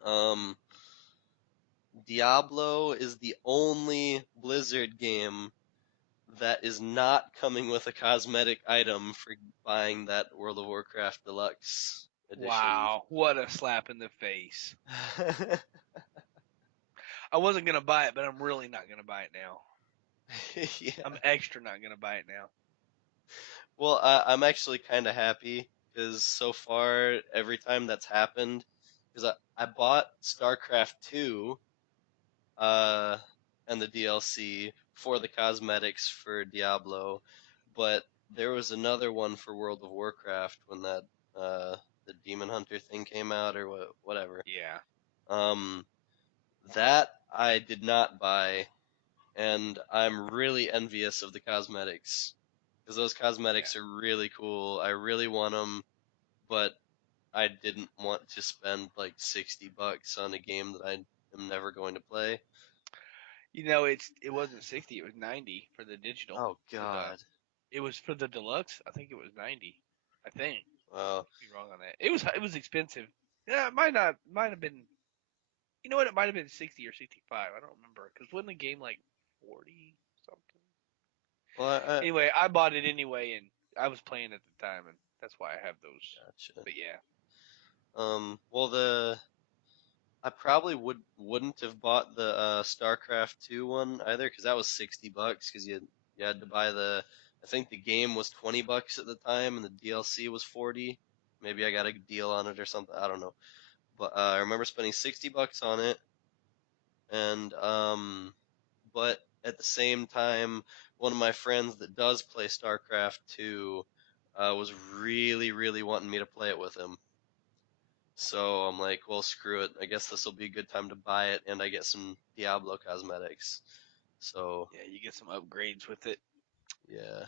Um, Diablo is the only Blizzard game that is not coming with a cosmetic item for buying that World of Warcraft Deluxe edition. Wow, what a slap in the face! I wasn't gonna buy it, but I'm really not gonna buy it now. I'm Yeah. extra not gonna buy it now. Well, I'm actually kind of happy because so far, every time that's happened, because I bought StarCraft 2 uh, and the DLC for the cosmetics for Diablo, but there was another one for World of Warcraft when that the Demon Hunter thing came out or whatever. Yeah, Um, that I did not buy, and I'm really envious of the cosmetics because those yeah. cosmetics are really cool. I really want them, but I didn't want to spend like $60 on a game that I am never going to play. You know, it wasn't 60, it was 90 for the digital. Oh For the God. It was for the deluxe. I think it was 90. I think. I Well, could be wrong on that. It was expensive. Yeah, it might have been. You know what? It might have been 60 or 65. I don't remember because wasn't the game like 40 something? well, Anyway, I bought it anyway, and I was playing at the time, and that's why I have those. gotcha. But yeah, Well, I probably wouldn't have bought the StarCraft 2 one either because that was $60 because you had to buy the. I think the game was $20 at the time and the DLC was 40. Maybe I got a deal on it or something. I don't know. But I remember spending $60 on it, and but at the same time, one of my friends that does play StarCraft 2 was really, really wanting me to play it with him. So I'm like, well, screw it. I guess this will be a good time to buy it, and I get some Diablo cosmetics. So yeah, you get some upgrades with it. yeah,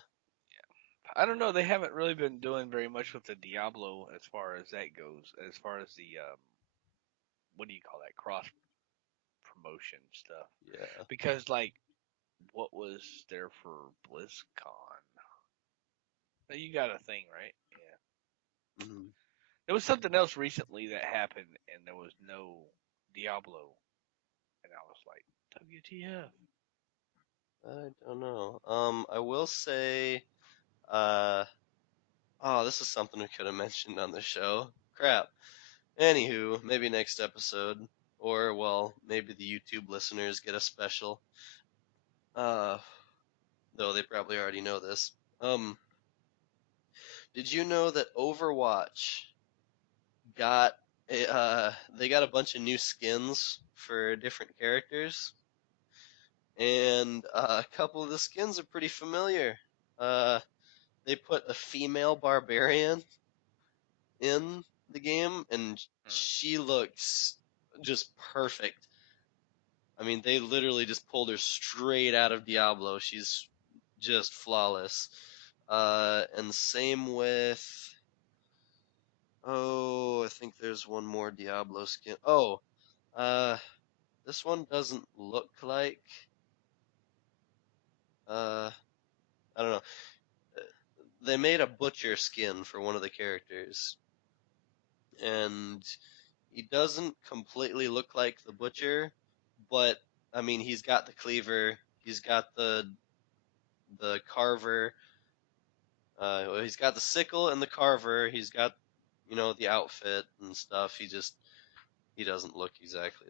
I don't know. They haven't really been doing very much with the Diablo as far as that goes. As far as the what do you call that, cross promotion stuff? yeah. Because like, what was there for BlizzCon? You got a thing, right? Yeah. Mhm. There was something else recently that happened, and there was no Diablo, and I was like, WTF? I don't know. I will say, uh, oh, this is something we could have mentioned on the show. Crap. Anywho, maybe next episode, or well, maybe the YouTube listeners get a special. Uh, though they probably already know this. Did you know that Overwatch got they got a bunch of new skins for different characters, and a couple of the skins are pretty familiar. Uh, they put a female barbarian in the game, and Hmm. she looks just perfect. I mean, they literally just pulled her straight out of Diablo. She's just flawless. And same with, oh, I think there's one more Diablo skin. Oh, uh, this one doesn't look like, uh, I don't know. They made a butcher skin for one of the characters, and he doesn't completely look like the butcher, but I mean, he's got the cleaver, he's got the carver, he's got the sickle and the carver, he's got the outfit and stuff. He doesn't look exactly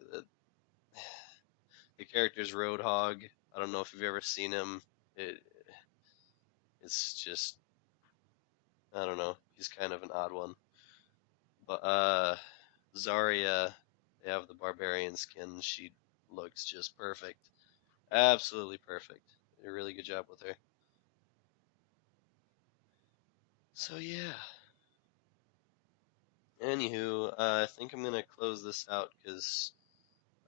the character's Roadhog. I don't know if you've ever seen him. It it's just I don't know. He's kind of an odd one. But Zarya, they have the barbarian skin. She looks just perfect. Absolutely perfect. Did a really good job with her. So yeah. Anywho, I think I'm gonna close this out because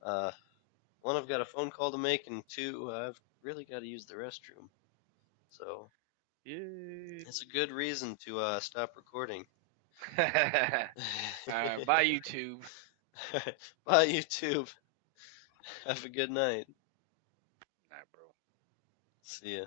uh, one, I've got a phone call to make, and two, I've really got to use the restroom. So Yay. it's a good reason to stop recording. Bye, YouTube. Bye, YouTube. Have a good night. Nah, bro. See ya.